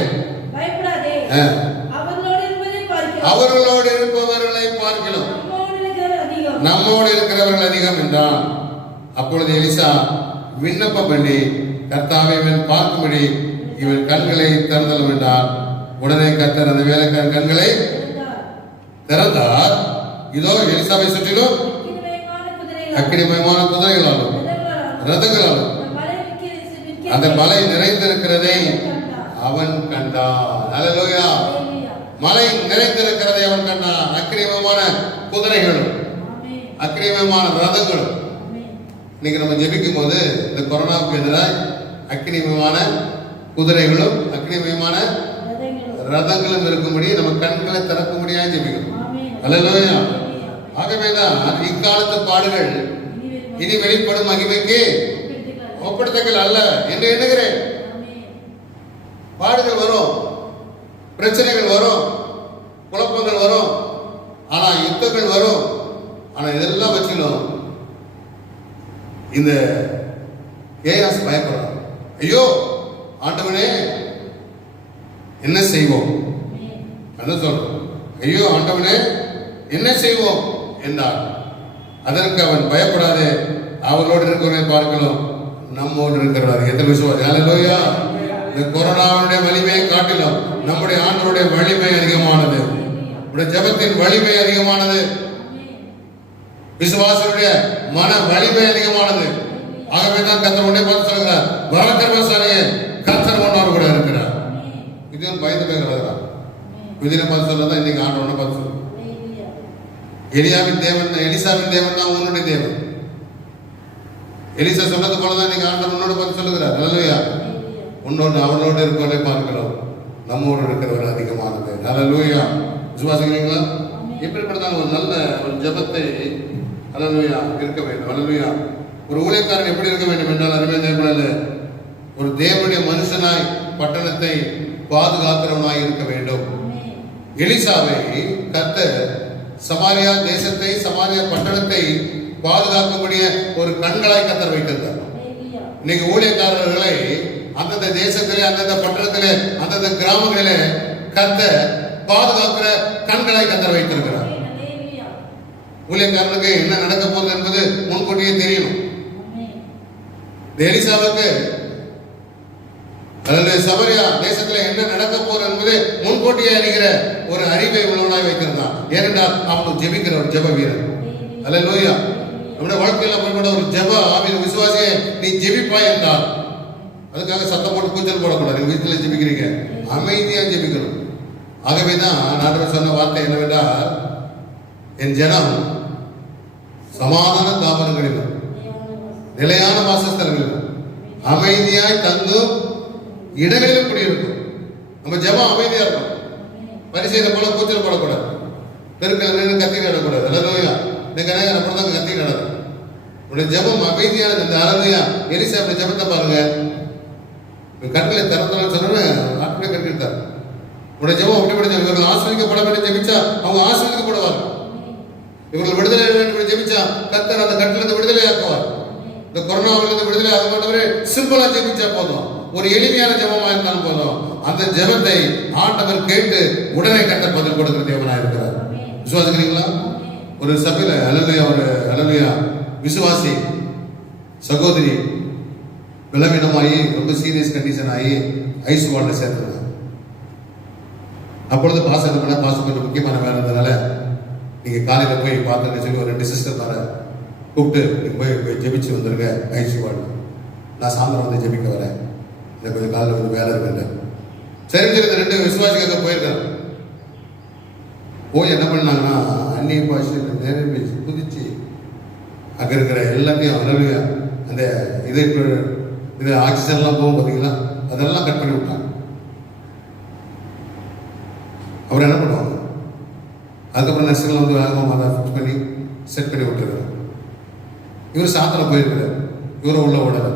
அவர்களோடு இருப்பவர்களை பார்க்கிறோம், நம்மோடு இருக்கிறவர்கள் அதிகம் என்றான். அப்பொழுது எலிசா விண்ணப்பம் பண்ணி, கர்த்தாவை இவன் பார்க்கும்படி இவன் கண்களை திறந்தல் என்றார். உடனே கர்த்தர் அந்த வேலைக்காரன் கண்களை திறந்தார். இதோ எலிசாவை சுற்றிலும் அக்கினிமயமான குதிரைகளாலும் ரதங்களாலும் அந்த மலை நிறைந்திருக்கிறதை அவன் கண்டான். அல்லேலூயா. மலை நிறைந்திருக்கிறதை அவன் கண்டான். அக்கினிமயமான குதிரைகளும் அக்கினிமயமான ரதங்களும். இன்னைக்கு நம்ம ஜெபிக்கும் போது இந்த கொரோனாவுக்கு எதிராக அக்கினிமயமான குதிரைகளும் அக்கினிமயமான ரதங்களும் இருக்கும்படி நம்ம கண்களை திறக்கும்படியாக ஜெபிக்கணும். அல்லேலூயா. ஆகவேதான் இக்காலத்து பாடுகள் இனி வெளிப்படும் மகிமைக்கு ஒப்படுத்தங்கள் அல்ல என்று எண்ணுகிறேன். பாடுகள் வரும், பிரச்சனைகள் வரும், குழப்பங்கள் வரும், ஆனா யுத்தங்கள் வரும். ஆனா இதெல்லாம் வச்சிலும் இந்த கேயாஸ் பயப்படுறான். ஐயோ ஆண்டவனே, என்ன செய்வோம்? அதான் சொல்றோம், ஐயோ ஆண்டவனே என்ன செய்வோம் என்றார். அதற்கு அவன் பயப்படாதே, அவர்களோடு இருக்கிறவரை பார்க்கலாம், நம்மோடு இருக்கிறார். எத்தனை விசுவாசி. அல்லேலூயா. இந்த கொரோனாவுடைய வலிமையை காட்டிலும் நம்முடைய ஆண்டவருடைய வலிமை அதிகமானது, நம்முடைய ஜெபத்தின் வலிமை அதிகமானது, விசுவாசனுடைய மன வலிமை அதிகமானது. ஆகவே தான் கர்த்தர் உன்னை பார்த்து சொல்கிறார், பராக்கிரமசாலியே, கர்த்தர் உன்னோடு கூட இருக்கிறார். இது பயந்து போகிறார். விதினை பார்த்து சொல்லதான் இன்னைக்கு ஆண்டவனை பார்த்து சொல்ல. எலிசாவின் தேவன் தான் உன்னுடைய தேவன். எலிசா சொன்னது போலதான் நீங்க ஆண்டவர் உன்னோட பார்த்து சொல்லுகிறார். ஹல்லேலூயா. உன்னோடு அவனோடு இருக்கவரை பார்க்கிறோம், நம்மோடு இருக்கிறவர் அதிகமானது. ஹல்லேலூயா. விசுவாசிக்கிறீங்களா? இப்படிப்பட்டதான் ஒரு நல்ல ஒரு ஜெபத்தை ஹல்லேலூயா இருக்க வேண்டும். ஹல்லேலூயா. ஒரு ஊழியக்காரன் எப்படி இருக்க வேண்டும் என்றால் அருமையான தேவனே, ஒரு தேவனுடைய மனுஷனாய் பட்டணத்தை பாதுகாக்கிறவனாய் இருக்க வேண்டும். எலிசாவை கர்த்தர் சமாரியா தேசத்தை, சமாரியா பட்டணத்தை பாதுகாக்கக்கூடிய ஒரு கண்களாய் கர்த்தர் வைத்திருந்தார். இன்னைக்கு ஊழியக்காரர்களை அந்தந்த தேசத்திலே, அந்தந்த பட்டணத்திலே, அந்தந்த கிராமங்களிலே கர்த்தர் பாதுகாக்கிற கண்களாய் கர்த்தர் வைத்திருக்கிறார். ஊழியக்காரனுக்கு என்ன நடக்க போகுது என்பது முன்கூட்டியே தெரியணும். எலிசாவுக்கு சமரியா தேசத்துல என்ன நடக்க போறது என்பது முன்கூட்டியே அறிகிற ஒரு அறிவை உள்ளவனாய் வைத்திருந்தான். ஏனென்றால் அவன் ஜெபிக்கிற ஒரு ஜெப வீரன். ஹல்லேலூயா. நம்முடைய வாழ்க்கையில போய்விட ஒரு ஜெப ஆவின் விசுவாசியை நீ ஜெபிப்பாய் என்றால் அதுக்காக சத்தம் போட்டு கூச்சல் போடக்கூடாது. நீங்க வீட்டில் ஜெபிக்கிறீங்க, அமைதியா ஜெபிக்கணும். ஆகவேதான் நான் சொன்ன வார்த்தை என்னவென்றால், என் ஜனம் சமாதான தாபனங்களிலும் நிலையான வாசஸ்தலங்களிலும் அமைதியாய் தங்கும் இடங்களிலும் குடியிருக்கும். நம்ம ஜெபம் அமைதியா இருக்கும். பரிசையில போல கூச்சல் போடக்கூடாது, பெருக்கள் கத்தி நடக்கூடாது. ஹல்லேலூயா. நீங்க அப்படிதான் கத்தி நடக்கும். உடைய ஜெபம் அமைதியானது. இந்த ஹல்லேலூயா. எலிசா ஜெபத்தை பாருங்க, கண்களை திறந்தாலும் சொன்ன அப்படியே கட்டிட்டார். உடைய ஜெபம் அப்படி படிச்சா இவர்கள் ஆசிரியக்கப்பட வேண்டும் ஜெபிச்சா அவங்க ஆசிரியக்கப்படுவார். இவர்கள் விடுதலை வேண்டும் ஜெபிச்சா கர்த்தர் அந்த கட்டிலிருந்து விடுதலை ஆக்குவார். இந்த கொரோனாவிலிருந்து விடுதலை ஆக மாட்டவரே சிம்பிளா ஜெபிச்சா போதும், ஒரு எளிமையான ஜெபமா இருந்தாலும் போதும், அந்த ஜெபத்தை ஆண்டவர் கேட்டு உடனே கர்த்தர் பதில் கொடுக்கிற தேவனாக இருக்கிறார். விசுவாசிக்கிறீங்களா? ஒரு சபையில ஹல்லேலூயா, ஒரு ஹல்லேலூயா விசுவாசி சகோதரி விளம்பினமாகி ரொம்ப சீரியஸ் கண்டிஷன் ஆகி ஐஸ் வார்டுல சேர்த்துருந்தாங்க. அப்பொழுது பாசம் என்ன பண்ண, பாசம் கொஞ்சம் முக்கியமான வேலை இருந்ததுனால நீங்க காலையில போய் பார்த்துன்னு சொல்லி ஒரு 2 சிஸ்டர் வர கூப்பிட்டு நீங்க போய் ஜெபிச்சு வந்துருங்க ஐசி வார்டு. நான் சாயந்தரம் வந்து ஜெபிக்க வரேன், இந்த கொஞ்சம் காலையில் வந்து வேலை இருக்குல்ல. சரி சரி, இந்த 2 விசுவாசிக்காக போயிருக்காங்க. போய் என்ன பண்ணாங்கன்னா அந்நிய பாஷையில் நேரே பேசி குதிச்சு அங்கே இருக்கிற எல்லாத்தையும் ஹல்லேலூயா அந்த இது ஆக்சிஜன்லாம் போகும் பார்த்தீங்களா, அதெல்லாம் கட் பண்ணி விட்டாங்க. அவர் என்ன பண்ணுவாங்க, அதுக்கப்புறம் நர்ஸுகள் வந்து வேகமாக அதை ஃபிக்ஸ் பண்ணி செட் பண்ணி விட்டுருக்காரு. இவர் சாத்திரம் போயிருக்கிறார், இவரை உள்ள விடலை.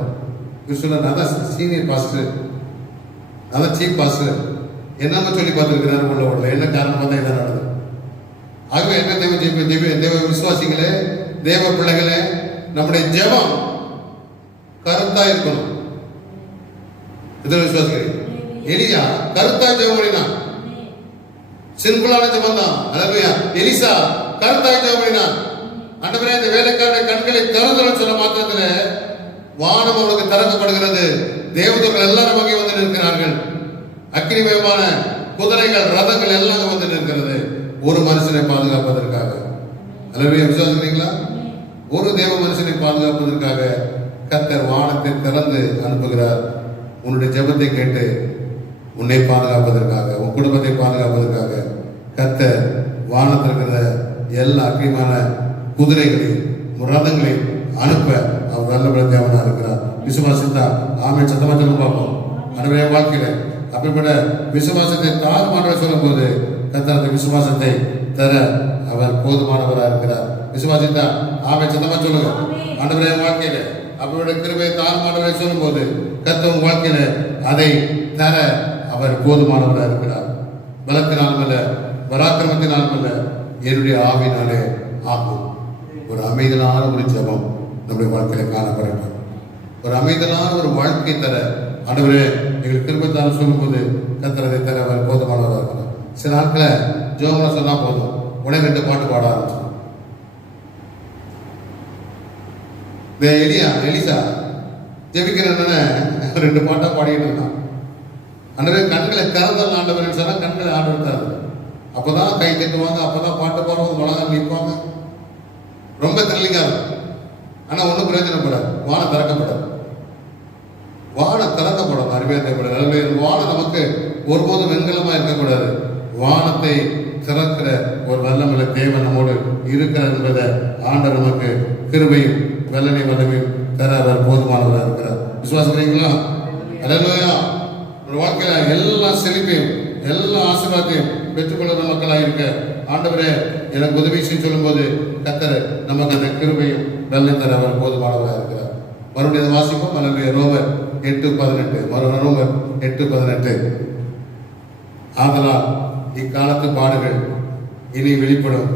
இவர் சொல்ல நான் தான் சீனியர் பாஸ்டர், நான் தான் சீஃப் பாஸ்டர், என்னன்னு சொல்லி பார்த்துருக்கிறாரு, உள்ள விடல. என்ன காரணமாக தான் இதான் நடந்தது. ஆகவே என்ன தேவ விசுவாசிகளே, தேவ பிள்ளைகளே, நம்முடைய ஜெபம் கருத்தா இருக்கணும். விசுவாசிகளே, எலியா கருத்தா ஜெபம் பண்ணினான், சிம்பிளான ஜெபம் தான். ஹல்லேலூயா. எலிசா கருத்தாய் ஜெபம் பண்ணினான். ஆண்டவரே, இந்த வேலைக்காரனுடைய கண்களை திறந்தன்னு சொல்ல மாத்திரத்துல வானம் அவனுக்கு திறக்கப்படுகிறது. தேவதூர்கள் எல்லாரும் அங்கே வந்து நிற்கிறார்கள். அக்கினிமயமான குதிரைகள், ரதங்கள் எல்லாம் வந்து நிற்கிறது, ஒரு மனுஷனை பாதுகாப்பதற்காக. ஹல்லேலூயா. விசுவாசிக்கிறீங்களா? ஒரு தேவ மனுஷனை பாதுகாப்பதற்காக கர்த்தர் வானத்தை திறந்து அனுப்புகிறார். உன்னுடைய ஜெபத்தை கேட்டு உன்னை பாதுகாப்பதற்காக, உன் குடும்பத்தை பாதுகாப்பதற்காக கர்த்தர் வானத்தில் இருக்கிற எல்லா அக்கினிமான குதிரைகளையும் ரதங்களையும் அனுப்ப அவர் நல்ல தேவனாக இருக்கிறார். விசுவாசித்தா ஆமே சத்தமா சொல்ல பார்ப்போம். அன்றைய வாழ்க்கையில அப்படிப்பட்ட விசுவாசத்தை தாழ்மானவரை சொல்லும் போது கர்த்தர் அந்த விசுவாசத்தை தர அவர் போதுமானவராக இருக்கிறார். விசுவாசித்தா ஆமே சத்தமா சொல்லுங்க. அன்றைய வாழ்க்கையில அவருடைய கிருபையை தாழ்மானவரை சொல்லும் போது கர்த்தர் வாழ்க்கையில அதை தர அவர் போதுமானவராக இருக்கிறார். பலத்தினாலும் அல்ல, பராக்கிரமத்தினாலும் அல்ல, என்னுடைய ஆவினாலே ஆகும். ஒரு அமைதலான ஒரு ஜெபம் நம்முடைய வாழ்க்கையில காணப்படணும். ஒரு அமைதலான ஒரு வாழ்க்கை தர ஆண்டவரே எங்களுக்கு கிருபைத்தாலும் சொல்லும் போது கர்த்தர் அதை தர அவர் போதுமானவராக இருக்கிறார். சில நாட்களை ஜெபம்லாம் சொன்னா போதும், உடனே 2 பாட்டு பாட ஆரம்பிச்சு. எலிசா ஜெபிக்கிறேன்னு 2 பாட்டா பாடிட்டு இருந்தான். அன்றைய கண்களை திறந்தல் ஆண்டவர் சொன்னா கண்களை ஆண்டவர், அப்பதான் கை தட்டுவாங்க, அப்பதான் பாட்டு பாடுவாங்க, முழங்கால் நிற்பாங்க. ரொம்ப த்ரில்லிங்கா இருக்கும். ஆனா ஒன்றும் பிரயோஜனப்படாது. வானம் திறக்கப்படாது. வானம் திறக்கப்படும். அருமையாக வானம் நமக்கு ஒருபோதும் வெண்கலமா இருக்கக்கூடாது. வானத்தை திறக்கிற ஒரு வல்லமையுள்ள தேவன் நம்மோடு இருக்கிறார் என்பதை ஆண்டவர் நமக்கு கிருபையும் வல்லனை வல்லமையும் தர அவர் போதுமானவராக இருக்கிறார். விசுவாசிக்கிறீங்களா? அல்லேலூயா. ஒரு வாழ்க்கையில எல்லா செழிப்பையும் எல்லா ஆசீர்வாதத்தையும் பெற்றுக்கொள்ளுற மக்களாக இருக்க ஆண்டவரே எனக்கு உதவி செய்ய சொல்லும் போது கர்த்தர் நமக்கு அந்த கிருபையும் நல்ல தர அவர் போதுமானவராக இருக்கிறார். மறுபடியும் வாசிப்போம். அல்லேலூயா. ரோமர் 8:18. ரோமர் 8:18. ஆதலால் இக்காலத்து பாடுகள் இனி வெளிப்படும்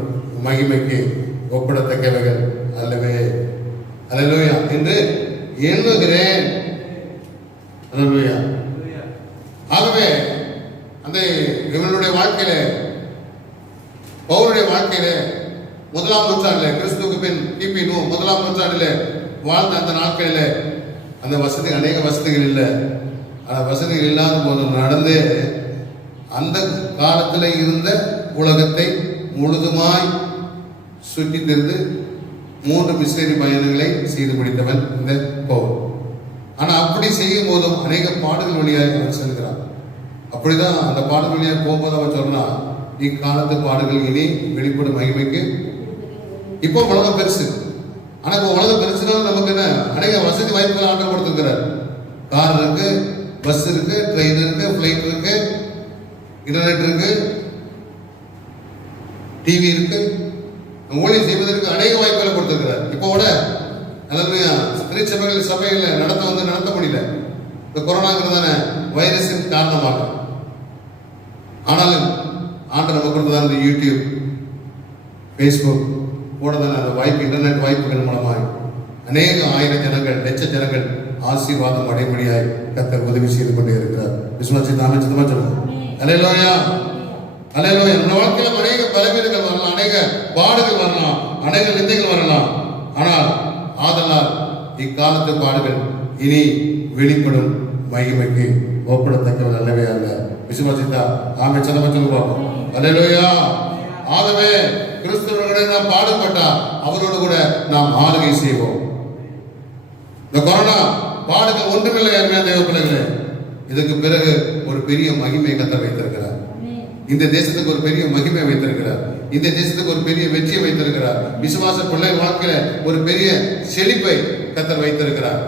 மகிமைக்கு ஒப்பிடத்தக்கவைகள் அல்லவே. அல்லேலூயா என்று எண்ணுகிறேன். அல்லேலூயா. ஆகவே அந்த இவனுடைய வாழ்க்கையில பவுலுடைய வாழ்க்கையில 1ஆம் நூற்றாண்டிலே கிறிஸ்துவுக்கு பின் கிபி 1ஆம் நூற்றாண்டிலே வாழ்ந்த அந்த நாட்களில அந்த வசதி அநேக வசதிகள் இல்லை. வசதிகள் இல்லாத போது நடந்தே அந்த காலத்தில் இருந்த உலகத்தை முழுதுமாய் சுற்றி திரிந்து 3 மிஷனரி பயணங்களை செய்து முடித்தவன் இந்த பவுல். ஆனா அப்படி செய்யும் போதும் அநேக பாடுகள் வழியாக அவர் செல்கிறார். அப்படிதான் அந்த பாடல் வழியாக போகும்போது அவன் சொன்னா இக்காலத்து பாடுகள் இனி வெளிப்படும் மகிமைக்கு. இப்போ உலகம் பெருசு. ஆனா இப்போ உலகம் பெருசுனாலும் நமக்கு என்ன அநேக வசதி வாய்ப்புகள் ஆட்டம் கொடுத்துருக்கிறார். கார் இருக்கு, பஸ் இருக்கு, ட்ரெயின் இருக்கு, பிளைட் இருக்கு, இன்டர்நெட் இருக்கு, டிவி இருக்கு. ஊழியம் செய்வதற்கு அநேக வாய்ப்புகளை கொடுத்திருக்கிறார். இப்போ கூட திருச்சபைகள் சபைகளை நடத்த முடியல. இந்த கொரோனாங்கிறதான வைரஸின் காரணமாக. ஆனாலும் ஆண்டு நமக்கு கொடுத்ததான இந்த யூடியூப், ஃபேஸ்புக் போனதான அந்த வாய்ப்பு, இன்டர்நெட் வாய்ப்புகள் மூலமாக அநேக ஆயிரம் ஜனங்கள், லட்ச ஜனங்கள் ஆசீர்வாதம் அடைமொழியாய் கர்த்தர் உதவி செய்து கொண்டே இருக்கிறார். விசுவாசி நாம சித்தமா சொல்லுவோம். அல்லேலூயா. அல்லேலூயா. நம்ம வாழ்க்கையில அநேக பலவீனங்கள் வரலாம், அநேக பாடுகள் வரலாம், அநேக நிந்தைகள் வரலாம். ஆனால் ஆதலால் இக்காலத்து பாடுகள் இனி வெளிப்படும் மகிமைக்கு ஒப்பிடத்தக்கவன் அல்லவே அல்ல. விசுவாசித்தா ஆமே சித்தமா சொல்லுவோம். அல்லேலூயா. ஆகவே கிறிஸ்துவர்களோட நாம் பாடுபட்டா அவரோடு கூட நாம் ஆளுகை செய்வோம். இந்த கொரோனா பாடுகள் ஒன்றுமில்லை அருமையான தேவ பிள்ளைகளே. இதற்கு பிறகு ஒரு பெரிய மகிமை கர்த்தர் வைத்திருக்கிறார். இந்த தேசத்துக்கு ஒரு பெரிய மகிமை வைத்திருக்கிறார். இந்த தேசத்துக்கு ஒரு பெரிய வெற்றியை வைத்திருக்கிறார். விசுவாச பிள்ளை வாழ்க்கையில ஒரு பெரிய செழிப்பை கர்த்தர் வைத்திருக்கிறார்.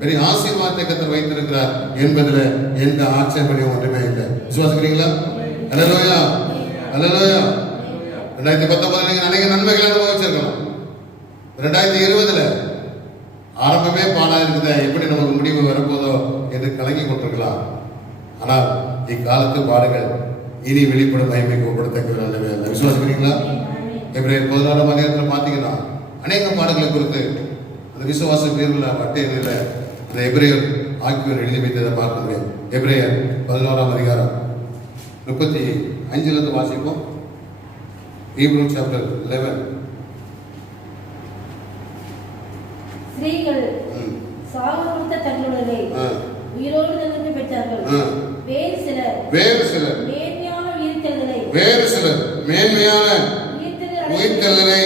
பெரிய ஆசீர்வாதத்தை கர்த்தர் வைத்திருக்கிறார் என்பதுல எந்த ஆட்சேபனையும் ஒன்றுமே இல்லை. விசுவாசிக்கிறீங்களா? அல்லேலூயா. அல்லேலூயா. 2019 நீங்க அநேக நன்மைகளை அனுபவிச்சிருக்கலாம். 2020 ஆரம்பமே பாடா இருக்குதா, எப்படி நமக்கு முடிவு வரப்போதோ என்று கலங்கி கொண்டிருக்கலாம். ஆனால் இக்காலத்து பாடுகள் இனி வெளிப்படும் மகிமைக்கு ஒப்பிடத்தக்க நல்லவே அல்ல. விசுவாசிக்கிறீங்களா? எபிரேயர் 16ஆம் அதிகாரத்தில் பார்த்தீங்கன்னா அநேக பாடுகளை குறித்து அந்த விசுவாச வீரர்ல வட்டையில அந்த எபிரேயர் ஆக்கியோர் எழுதி வைத்ததை பார்க்க முடியும். எபிரேயர் 11ஆம் அதிகாரம் 35 வாசிப்போம். Hebrew chapter 11. ஸ்திரீகள் சாக கொடுத்த தங்களுடைய உயிரோடு தகுதி பெற்றார்கள். வேறு சிலர் மேன்மையான உயிர்த்தெழுதலை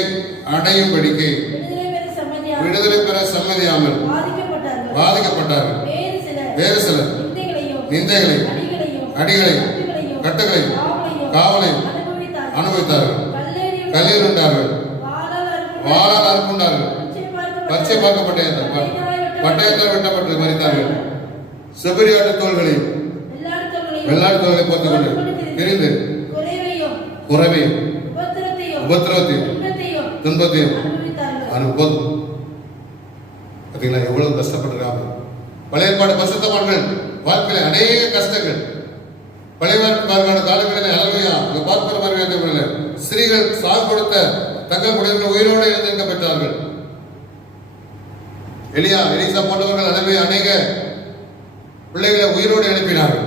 அடையும்படிக்கு விடுதலை பெற சம்மதியாமல் பாதிக்கப்பட்டார்கள். வேறு சிலர் நிந்தைகளையும் அடிகளையும் கட்டுகளையும் காவலையும் அனுபவித்தார்கள். கல்லீர் உண்டார்கள், வாளால் அறுப்புண்டார்கள், பச்சை பார்க்கப்பட்ட பட்டயத்தால் வெட்டப்பட்டு மறித்தார்கள். செபரியாட்டு தோள்களையும் வெள்ளாட்டு தோள்களை போட்டுக் கொண்டு பிரிந்து குறைவையும் உபத்திரவத்தையும் துன்பத்தையும் அனுபவம். பார்த்தீங்களா எவ்வளவு கஷ்டப்பட்டிருக்காங்க. பழைய ஏற்பாடு பரிசுத்தவான்கள் வாழ்க்கையில அநேக கஷ்டங்கள். பழைய ஏற்பாடு காலங்களில் அல்லேலூயா அங்க பார்க்கிற மாதிரி ஸ்திரீகள் சாகு கொடுத்த தங்கள் குடியிருந்த உயிரோடு எழுந்திருக்க பெற்றார்கள். எலிசா போன்றவர்கள் அல்லவே அநேக பிள்ளைகளை உயிரோடு எழுப்பினார்கள்.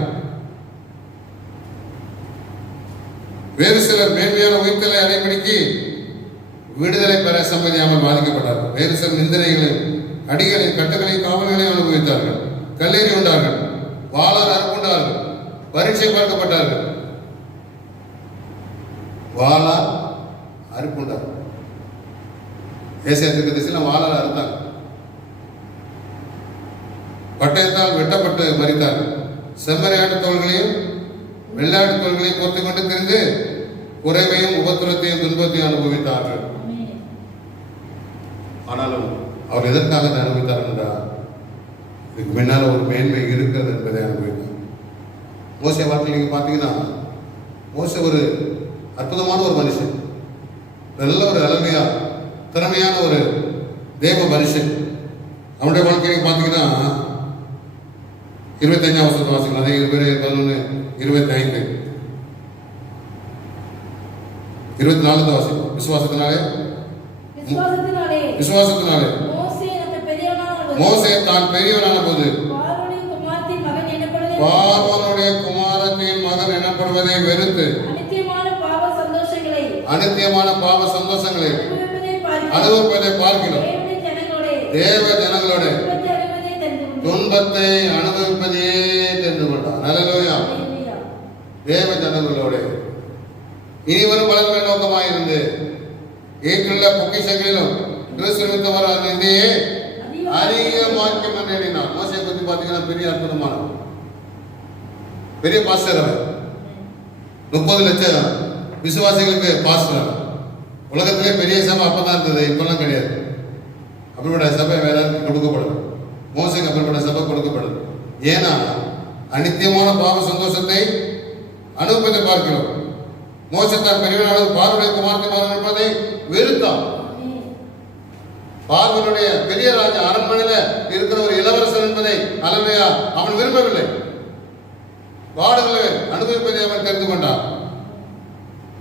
வேறு சிலர் மேன்மையான உயிர்த்தலை அடைபிடிக்கு விடுதலை பெற சம்மதியாமல் பாதிக்கப்பட்டார்கள். வேறு சிலர் நிந்தனைகளையும் அடிகளையும் கட்டுகளையும் காவல்களையும் அனுபவித்தார்கள். கல்லீரி உண்டார்கள், வாளால் அறுப்புண்டார்கள், பரீட்சை பார்க்கப்பட்டார்கள். வாளால் அறுப்புண்டார்கள். ஏசாயாவுக்கு திசையில் வாளால் அறுத்தாங்க. பட்டயத்தால் வெட்டப்பட்டு மறித்தார்கள். செம்மறியாட்டு தோள்களையும் வெள்ளாட்டு தோள்களையும் பொறுத்துக் கொண்டு திரிந்து குறைவையும் உபத்திரத்தையும் துன்பத்தையும் அனுபவித்தார்கள். ஆனாலும் அவர் எதற்காக அதை அனுபவித்தார் என்றால் இதுக்கு முன்னால் ஒரு மேன்மை இருக்கிறது என்பதை அனுபவித்தார். மோசே வாழ்க்கையில் நீங்கள் பார்த்தீங்கன்னா மோசே ஒரு அற்புதமான ஒரு மனுஷன், நல்ல ஒரு அருமையா திறமையான ஒரு தேவ மனுஷன். அவனுடைய வாழ்க்கையை பார்த்தீங்கன்னா 25ஆம் வசனத்தை வாசிக்கலாம். அதே 11 25 24 வாசிக்கும். விசுவாசத்தினாலே மோசே தான் பெரியவனான போது பார்வோனுடைய குமாரத்தின் மகன் எனப்படுவதை வெறுத்து அநித்தியமான பாவ சந்தோஷங்களை அனுபவிப்பதை பார்க்கிறோம். தேவ ஜனங்களோட துன்பத்தை அனுபவிப்பதே தெரிந்து கொண்டார். அல்லேலூயா. தேவ ஜனங்களோட இனி வரும் வளர்மை நோக்கமாயிருந்து ஏற்றுள்ள பொக்கிஷங்களிலும் கிறிஸ்துவின் வர இதையே அதிக வாக்கியம் என்று எண்ணினார். மோசையை பற்றி பார்த்தீங்கன்னா பெரிய அற்புதமான பெரிய பாஸ்டர் அவர். 30 லட்சம் விசுவாசிகளுக்கு பாஸ்டர். உலகத்திலே பெரிய சபை அப்பதான் இருந்தது, இப்பெல்லாம் கிடையாது. அப்படிப்பட்ட சபை வேற கொடுக்கப்படும். மோசைக்கு அப்படிப்பட்ட சபை கொடுக்கப்படும். ஏன்னா அநித்தியமான பாவ சந்தோஷத்தை அனுபவத்தை பார்க்கிறோம். மோசே தான் பெரியவனான பார்வனுடைய குமாரத்தின் என்பதை வெறுத்தான். பார்வனுடைய பெரிய ராஜா அரண்மனையில இருக்கிற ஒரு இளவரசன் என்பதை அலமையா அவன் விரும்பவில்லை. பாடுகளை அனுபவிப்பதை அவன் தெரிந்து கொண்டான்.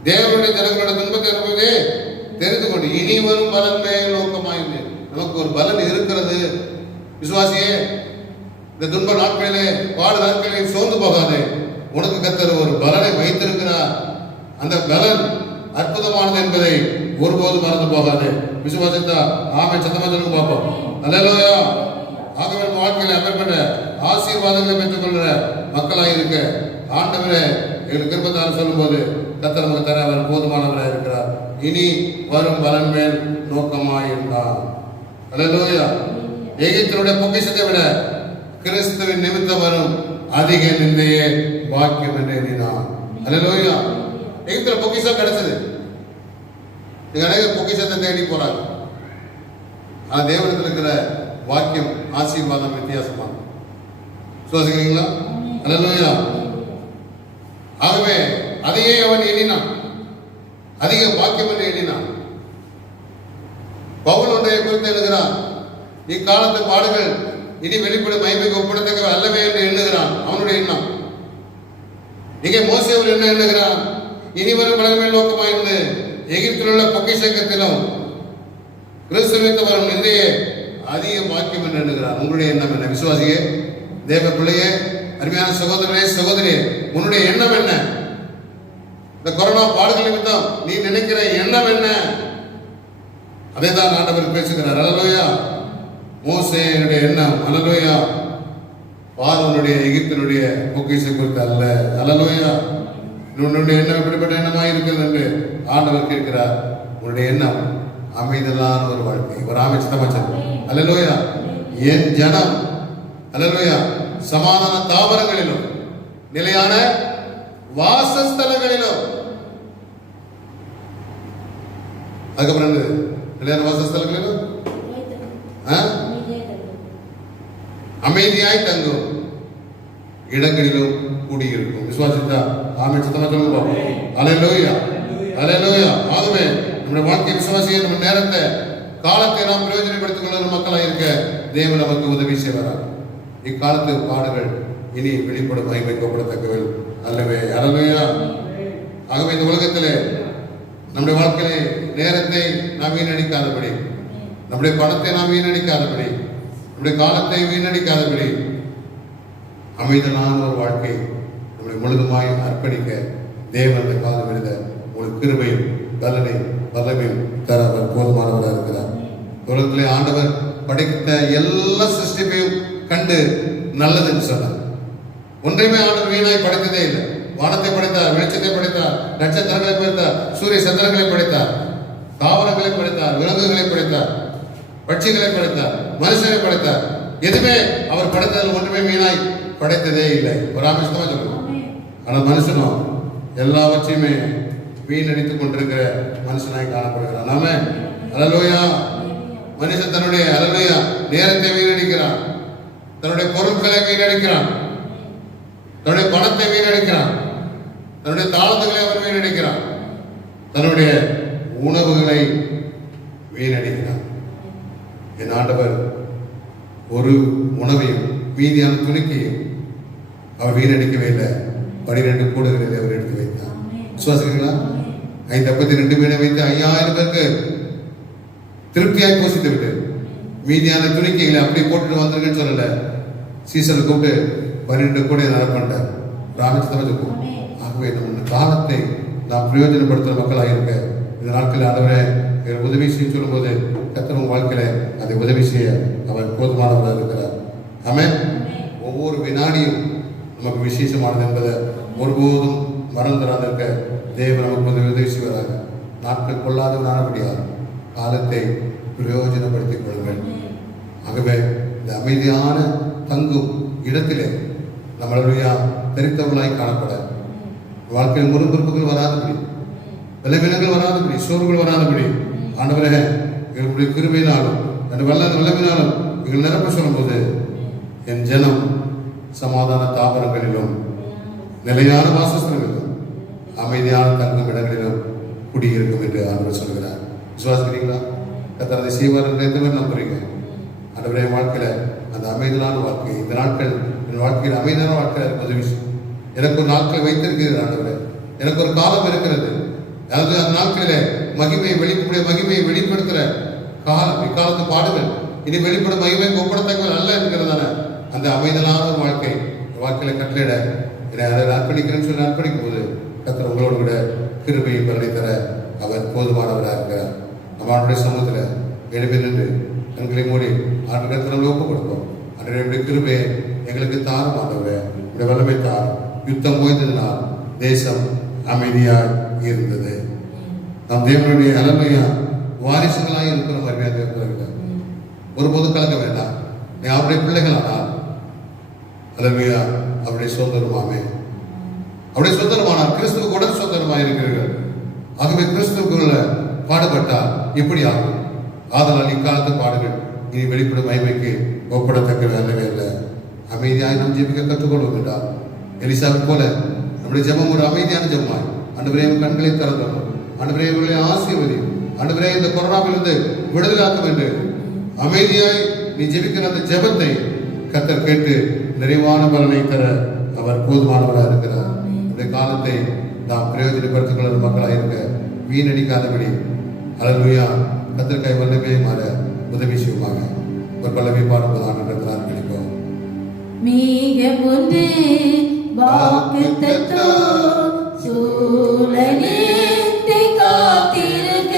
தேவனுடைய ஜனங்களுடைய துன்பத்தை அனுபவத்தை தெரிந்து கொண்டு இனி வரும் பலன் மேல் நோக்கமாயிருந்தேன். நமக்கு ஒரு பலன் இருக்கிறது விசுவாசியே. இந்த துன்ப நாட்களிலே பாடு நாட்களிலே சோர்ந்து போகாதே. உனக்கு கர்த்தர் ஒரு பலனை வைத்திருக்கிறார். அந்த பலன் அற்புதமானது என்பதை ஒருபோது மறந்து போகாது. விசுவாசித்தா ஆமை சத்தமாக பார்ப்போம். அல்லேலூயா. ஆகவே வாழ்க்கையில் அமைப்பட்ட ஆசீர்வாதங்களை பெற்றுக் கொள்கிற மக்களாக இருக்க ஆண்டவரே எங்களுக்கு கிருபையால் சொல்லும் போது கர்த்தர் நமக்கு தர அவர் போதுமானவராக இருக்கிறார். இனி வரும் பலன் மேல் நோக்கமாயிருந்தார். அல்லேலூயா. எகிப்தினுடைய பொக்கிஷத்தை விட கிறிஸ்துவின் நிமித்தம் வரும் அதிக நிந்தையே வாக்கியம் என்று எண்ணினார். அல்லேலூயா. எகிப்துல பொக்கிஷம் கிடைச்சது. அநேக பொக்கிஷத்தை தேடி போறாங்க. ஆனா தேவனத்தில் இருக்கிற வாக்கியம் ஆசீர்வாதம் வித்தியாசமா சுவாசிக்கிறீங்களா? அல்லேலூயா. ஆகவே அதையே அவன் எண்ணினான். அதிக வாக்கியம் என்று எண்ணினான். பவுல் ஒன்றை குறித்து எழுதுகிறான். இக்காலத்து பாடுகள் இனி வெளிப்படும் மகிமைக்கு ஒப்பிடத்தக்க அல்லவே என்று எண்ணுகிறான். அவனுடைய எண்ணம். இங்கே மோசே ஒரு என்ன எண்ணுகிறான்? இனி வரும் பலன்மை நோக்கமாயிருந்து எகிப்தில் உள்ள பொக்கிஷத்திலும் கிறிஸ்துவிற்கு வரும் நிந்தையே அதிக வாக்கியம் என்று எண்ணுகிறான். உங்களுடைய எண்ணம் என்ன விசுவாசியே, தேவ பிள்ளையே, அருமையான சகோதரனே சகோதரியே, உன்னுடைய எண்ணம் என்ன? இந்த கொரோனா பாடுகள் நிமித்தம் நீ நினைக்கிற எண்ணம் என்ன? அதை தான் ஆண்டவர் பேசுகிறார். அல்லேலூயா. மோசேயுடைய எண்ணம் அல்லேலூயா பார்வோனுடைய எகிப்தினுடைய பொக்கிஷம் குறித்து அல்ல. அல்லேலூயா. உன்னுடைய எண்ணம் எப்படிப்பட்ட எண்ணமாக இருக்கிறது என்று ஆண்டவர் கேட்கிறார். உன்னுடைய எண்ணம் அமைதலான ஒரு வாழ்க்கை. ஒரு அமைச்சர் அல்லேலூயா. என் ஜனம் அல்லேலூயா சமாதான தாவரங்களிலும் நிலையான வாசஸ்தலங்களிலும். அதுக்கப்புறம் நிலையான வாசஸ்தலங்களிலும் அமைதியாய் தங்கும் இடங்களிலும் கூடியிருக்கும். விசுவாசித்தா ஆமே சத்தமா சொல்லுங்க பாப்போம். அல்லேலூயா. அல்லேலூயா. ஆகவே நம்முடைய வாழ்க்கை விசுவாசியை நம்ம நேரத்தை காலத்தை நாம் பிரயோஜனப்படுத்திக் கொள்ளுகிற மக்களாக இருக்க தேவன் நமக்கு உதவி செய்வார். இக்காலத்து பாடுகள் இனி வெளிப்படும் மகிமைக்கப்படத்தக்கவள் அல்லவே. அல்லேலூயா. ஆகவே இந்த உலகத்திலே நம்முடைய வாழ்க்கையிலே நேரத்தை நாம் வீணடிக்காதபடி, நம்முடைய பணத்தை நாம் வீணடிக்காதபடி, நம்முடைய காலத்தை வீணடிக்காதபடி அமைதலான ஒரு வாழ்க்கை நம்முடைய முழுதுமாய் அர்ப்பணிக்க தேவனுடைய காலம் எழுத உங்களுக்கு கிருபையும் பலனை வல்லமையும் தர அவர் போதுமானவராக இருக்கிறார். உலகத்திலே ஆண்டவர் படைத்த எல்லா சிருஷ்டிப்பையும் கண்டு நல்லதுன்னு சொன்னார். ஒன்றையுமே ஆண்டவர் வீணாய் படைத்ததே இல்லை. வானத்தை படைத்தார், வெளிச்சத்தை படைத்தார், நட்சத்திரங்களை படைத்தார், சூரிய சந்திரங்களை படைத்தார், தாவரங்களை படைத்தார், விலங்குகளை படைத்தார், பட்சிகளை படைத்தார், மனுஷனை படைத்தார். எதுவுமே அவர் படைத்ததில் ஒன்றுமே வீணாய் படைத்ததே இல்லை. ஒரு ஆமிஷமா சொல்லுவோம். ஆனால் மனுஷனும் எல்லாவற்றையுமே வீணடித்துக் கொண்டிருக்கிற மனுஷனாய் காணப்படுகிறான். நாம அல்லேலூயா. மனுஷன் தன்னுடைய அல்லேலூயா நேரத்தை வீணடிக்கிறான், தன்னுடைய பொருட்களை வீணடிக்கிறான், தன்னுடைய பணத்தை வீணடிக்கிறான், தன்னுடைய தாளந்துகளை அவன் வீணடிக்கிறான், தன்னுடைய உணவுகளை வீணடிக்கிறான். என் ஆண்டவர் ஒரு உணவையும் மீதியான துணிக்கையும் அவர் வீணடிக்கவே இல்லை. 12 கூடுதலில் அவர் எடுத்து வைத்தார். விசுவாசிக்கிறீங்களா? 5 அப்பத்தை 2 மீனை வைத்து 5000 பேருக்கு திருப்தியாய் போஷித்து விட்டு மீதியான துணிக்கைகளை அப்படி போட்டு வந்துருங்கன்னு சொல்லல. சீசனை கூப்பிட்டு 12 கூட நடப்பண்டார். ராமச்சந்திரத்துக்கும் ஆகவே நம்ம காலத்தை நாம் பிரயோஜனப்படுத்துகிற மக்களாக இருக்க இந்த நாட்களில் ஆண்டவரே உதவி செய்ய சொல்லும் போது கர்த்தர் வாழ்க்கையில அதை உதவி செய்ய அவர் போதுமானவராக இருக்கிறார். ஆமென். ஒவ்வொரு வினாடியும் நமக்கு விசேஷமானது என்பதை ஒருபோதும் மறந்துடாத இருக்க தேவன் நமக்கு உதவி செய்வதாக. நாட்கள் கொள்ளாத நாடப்படியாது காலத்தை பிரயோஜனப்படுத்திக் கொள்ளுங்கள். ஆகவே இந்த அமைதியான தங்கும் இடத்திலே நம்மளுடைய தெரித்தவர்களாய் காணப்பட வாழ்க்கையில் முறுமுறுப்புகள் வராதபடி, விளைவினங்கள் வராதபடி, சோர்வுகள் வராதபடி ஆண்டவரே எங்களுடைய கிருபையினாலும் அந்த வல்லமினாலும் எங்கள் நிரப்ப சொல்லும் போது என் ஜனம் சமாதான தாபரங்களிலும் நிலையான வாசஸ்தலங்களிலும் அமைதியான தங்கும் இடங்களிலும் குடியிருக்கும் என்று ஆண்டவர் சொல்கிறார். விசுவாசிக்கிறீங்களா? கர்த்தர் அதை செய்வார் என்று எந்த மாதிரி நம்புறீங்க? ஆண்டவரே வாழ்க்கையில அந்த அமைதியான வாழ்க்கை இந்த நாட்கள் என் வாழ்க்கையில் அமைதியான வாழ்க்கையில் எனக்கு உதவி செய்யும். எனக்கு ஒரு நாட்கள் வைத்திருக்கிறது ஆண்டவரே. எனக்கு ஒரு காலம் இருக்கிறது. அதாவது அந்த நாட்களிலே மகிமையை வெளிப்படுத்துகிற காலம், இக்காலத்து பாடுகள் இனி வெளிப்படும் மகிமை ஒப்படத்தக்கவர்கள் அல்ல என்கிறதான அந்த அமைதலான வாழ்க்கை வாழ்க்கையில கட்டளையிட என்னை அதை அர்ப்பணிக்கிறேன்னு சொல்லி அர்ப்பணிக்கும் போது கர்த்தர் உங்களோடு கூட கிருபையை பலனை தர அவர் போதுமானவராக இருக்கிறார். நம்ம அவருடைய சமூகத்தில் எழுப்பி நின்று கண்களை மூடி ஆண்டு நம்ம ஒப்பு கொடுப்போம். அன்றைய கிருபையை எங்களுக்கு தாரும் ஆண்டவரே, இந்த வல்லமை தாரும். யுத்தம் ஓய்ந்ததினால் தேசம் அமைதியாய் இருந்தது. நம் தேவனுடைய அலமையா வாரிசுகளாக இருக்கிற மாதிரியாக இருக்கிறார்கள். ஒருபோது கலக்க வேண்டாம். நீ அவருடைய பிள்ளைகளானால் அலமையா அவருடைய சுதந்திரமாமே, அவருடைய சுதந்திரமானால் கிறிஸ்துவ கூட சுதந்திரமாக இருக்கிறீர்கள். ஆகவே கிறிஸ்துவுக்குள்ள பாடுபட்டால் இப்படி ஆகும். ஆதலால் இக்காலத்து பாடுகள் இனி வெளிப்படும் மகிமைக்கு ஒப்படத்தக்க அல்லவே இல்லை. அமைதியாய் நாம் ஜெபிக்க கற்றுக்கொள்வோம் என்றால் எலிசாவை போல நம்முடைய ஜெபம் ஒரு அமைதியான ஜெபமாய் ஆண்டவரே கண்களை திறந்தோம். ஆண்டவரே இவர்களை ஆசீர்வதியும். ஆண்டவரே இந்த கொரோனாவிலிருந்து விடுதலாக்கும் என்று அமைதியாய் நீ ஜெபிக்கிற அந்த ஜெபத்தை கர்த்தர் கேட்டு நிறைவான பலனை தர அவர் போதுமானவராக இருக்கிறார். இந்த காலத்தை நாம் பிரயோஜனப்படுத்திக் கொள்கிற மக்களாக இருக்க வீணடிக்காதபடி அல்லேலூயா கர்த்தருக்காய் வல்லமையை மாற உதவி செய்வாங்க. ஒரு பல்லவி பாடும்போது ஆண்டவரால் கிடைக்கும். மிக முன்னே வாக்குத்தத்தம் சூழலிட்டு காத்திருக்க,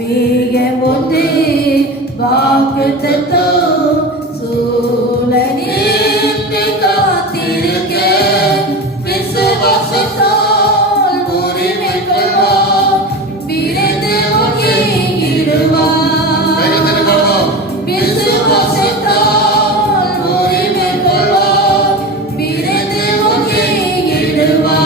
மிக முன்னே வாக்குத்தத்தம் சூழலிட்டு காத்திருக்க, விசுவாசத்தால் உரிமை கொள்வார், விரைந்து ஒழுங்கிடுவார். விசுவாசத்தால் உரிமை கொள்வார், விரைந்து ஒழுங்கிடுவார்.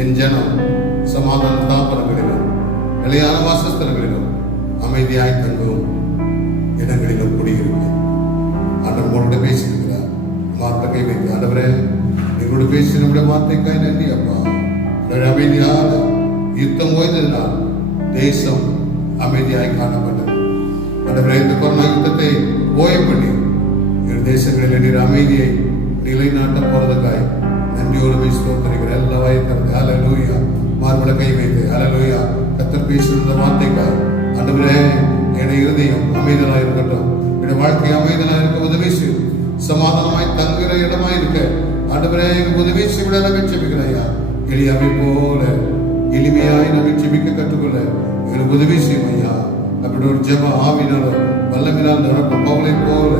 என் ஜனம் சமாதான தாபனங்களிலும் நிலையான வாசஸ்தலங்களிலும் அமைதியாய் தங்கும் இடங்களிலும் குடியிருப்பேன். ஆண்டவர் உங்களோட பேசியிருக்கிறார். வார்த்தை கை வைத்து ஆண்டவரே எங்களோட பேசி நம்முடைய வார்த்தைக்காய் நன்றி அப்பா. அமைதியான யுத்தம் ஓய்ந்ததினால் தேசம் அமைதியாய் காணப்பட்டது. ஆண்டவரே இந்த கொரோனா யுத்தத்தை ஓய பண்ணி எங்கள் தேசங்களில் நீர் அமைதியை நிலைநாட்ட போறதுக்காய் நன்றியோடு ஸ்தோத்திரிக்கிற எல்லா வாய்க்கிறது. ஹல்லேலூயா. மார்புல கை வைத்து ஹல்லேலூயா. கர்த்தர் பேசுகிற வார்த்தைக்காய் ஆண்டவரே என்னுடைய இருதயம் அமைதலாக இருக்கட்டும், என்னுடைய வாழ்க்கை அமைதலாக இருக்க உதவி செய்யும். சமாதானமாய் தங்குகிற இடமாய் இருக்க ஆண்டவரே எனக்கு உதவி செய்ய நாங்கள் ஜெபிக்கிறோம். எளியாவை போல எளிமையாய் நாங்கள் ஜெபிக்க கற்றுக்கொள்ள எங்களுக்கு உதவி செய்யும் ஐயா. அப்படி ஒரு ஜெப ஆவினாலும் வல்லமினால் நடக்கும் பவுலை போல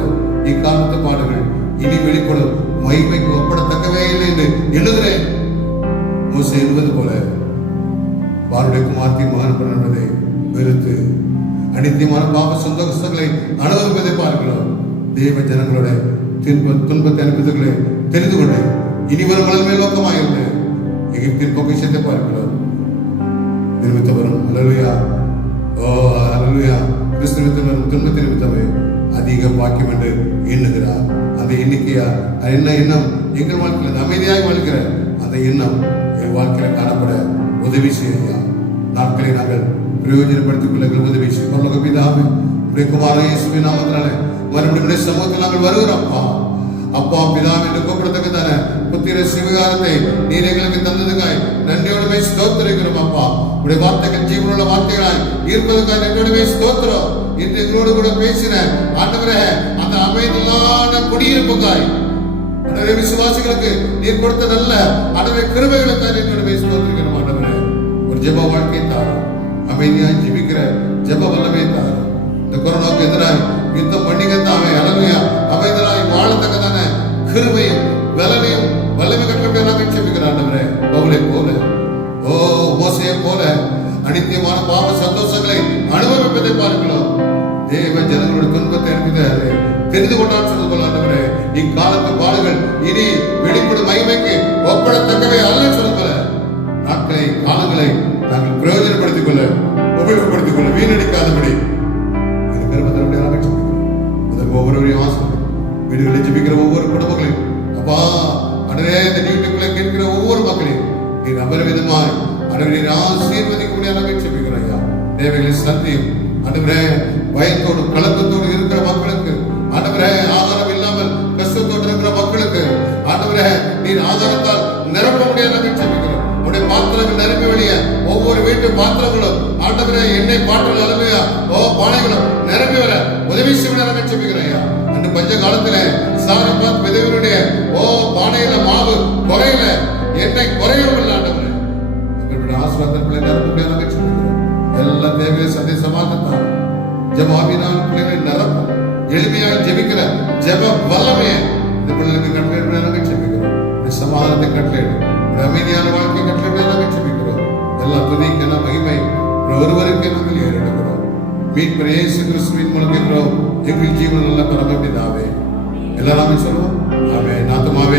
இக்காலத்து பாடுகள் இனி வெளிப்படும் மகிமைக்கு ஒப்படத்தக்கவே இல்லை என்று எழுதுகிறேன். மோசே எழுதுவது போல பாருடைய குமார்த்தி மகன் பண்ணுவதை வெறுத்து அனித்தியமான பாவ சந்தோஷங்களை அனுபவிப்பதை பார்க்கிறோம். தேவ ஜனங்களோட துன்பத்தை அனுபவங்களை தெரிந்து கொண்டு இனி வரும் வளர்மை நோக்கமாயிருந்து எகிப்தின் பொக்கிஷத்தை பார்க்கிறோம். நிமித்தவரும் அல்லேலூயா. ஓ அல்லேலூயா. கிறிஸ்து நிமித்தவரும் துன்பத்தின் நிமித்தமே அதிக பாக்கியம் என்று எண்ணுகிறார். அந்த எண்ணிக்கையா என்ன எண்ணம் எங்கள் வாழ்க்கையில் அமைதியாக வாழ்கிற அந்த எண்ணம் எங்கள் வாழ்க்கையில் காணப்பட உதவி செய்யா. நாட்களை நாங்கள் பிரயோஜனப்படுத்திக் கொள்ள உதவி செய்யும். பரலோக பிதாவே உம்முடைய குமாரன் இயேசுவின் நாமத்தினாலே மறுபடியும் சமூகத்தில் நாங்கள் வருகிறோம் அப்பா. அப்பா பிதாவே என்று கூப்பிடத்தக்கதான புத்திர சிவகாரத்தை நீர் எங்களுக்கு தந்ததுக்காய் நன்றியோடுமே ஸ்தோத்திரிக்கிறோம் அப்பா. உடைய வார்த்தைகள் ஜீவனுள்ள வார்த்தைகளாய் இருப்பதற்காக நன்றியோடுமே ஸ்தோத்திரம். இன்று எங்களோடு கூட பேசின ஆண்டவரே அந்த அமைதியான குடியிருப்புக்காய் ஆண்டவரே விசுவாசிகளுக்கு நீர் கொடுத்த நல்ல ஆண்டவரே கிருபைகளுக்காக நன்றியோடுமே ஸ்தோத்திரிக்கிறோம் ஆண்டவரே. ஒரு ஜெப வாழ்க்கையை தாரும், அமைதியாய் ஜெபிக்கிற ஜெப வல்லமை தாரும். இந்த கொரோனாவுக்கு எதிராக யுத்தம் பண்ணிக்க தாமே அல்லேலூயா. அமைதியாய் வாழத்தக்கதான கிருபையும் பலனையும் வல்லமை கட்டளை நாங்கள் ஜெபிக்கிறோம் ஆண்டவரே. பவுலை போல ஓ மோசேயை போல அனித்தியமான பாவ சந்தோஷங்களை அனுபவிப்பதை பார்க்கிறோம். தேவ ஜனங்களுடைய துன்பத்தை அனுப்பித்தாரு தெரிந்து கொண்டால் சொல்வது போல ஆண்டவரே இக்காலத்து பாடுகள் இனி வெளிப்படும் மகிமைக்கு ஒப்படத்தக்கவே அல்ல சொல்வது போல நாட்களை காலங்களை நாங்கள் பிரயோஜனப்படுத்திக் கொள்ள உபயோகப்படுத்திக் கொள்ள வீணடிக்காதபடி அதற்கு ஒவ்வொருவரையும் ஆசை வீடுகளில் ஜெபிக்கிற ஒவ்வொரு குடும்பங்களையும் அப்பா அடரே இந்த டியூட்டிக்குள்ள கேட்கிற ஒவ்வொரு மக்களையும் நீர் அபரிவிதமாய் அடவரை ஆசீர்வதிக்க முடியாத ஜெபிக்கிறோம் ஐயா. தேவைகளை சந்தியும் ஆண்டவரே. பயத்தோடு கலக்கத்தோடு இருக்கிற மக்களுக்கு ஆண்டவரே, ஆதாரம் இல்லாமல் கஷ்டத்தோடு இருக்கிற மக்களுக்கு ஆண்டவரே நீர் ஆதாரத்தால் நிரப்ப முடியாத ஜெபிக்கிறோம். உடைய பாத்திரங்கள் நிரம்பி வெளிய ஒவ்வொரு வீட்டு பாத்திரங்களும் ஆண்டவரே எண்ணெய் பாட்டில் அலுமையா ஓ பானைகளும் நிரம்பி வர உதவி செய்ய ஜெபிக்கிறோம் ஐயா. அந்த பஞ்ச காலத்துல சாரபாத் விதவனுடைய ஓ பானையில மாவு குறையில எண்ணெய் குறையவும் இல்லை ஆண்டவரே. ஆசிரியர்களை நிரப்ப முடியாத ஜெபிக்கிறோம். எல்லா தேவையை சந்தேசமாக தான் ஜெபாவினால் பிள்ளைகளை நிரப்பும் எளிமையாக ஜெபிக்கிற ஜெப வல்லமையை இந்த பிள்ளைகளுக்கு கட்டளை ஜெபிக்கிறோம். சமாதானத்தை கட்டளை அமைதியான வாழ்க்கை கட்டளை ஜெபிக்கிறோம். எல்லா துதிக்கு எல்லாம் மகிமை ஒருவருக்கு நாங்கள் ஏறெடுக்கிறோம். மீட்பர் இயேசு கிறிஸ்துவின் மூலம் கேட்கிறோம் எங்கள் ஜீவன் நல்ல பரமபிதாவே. எல்லாருமே சொல்லுவோம் ஆமென். ஆத்துமாவே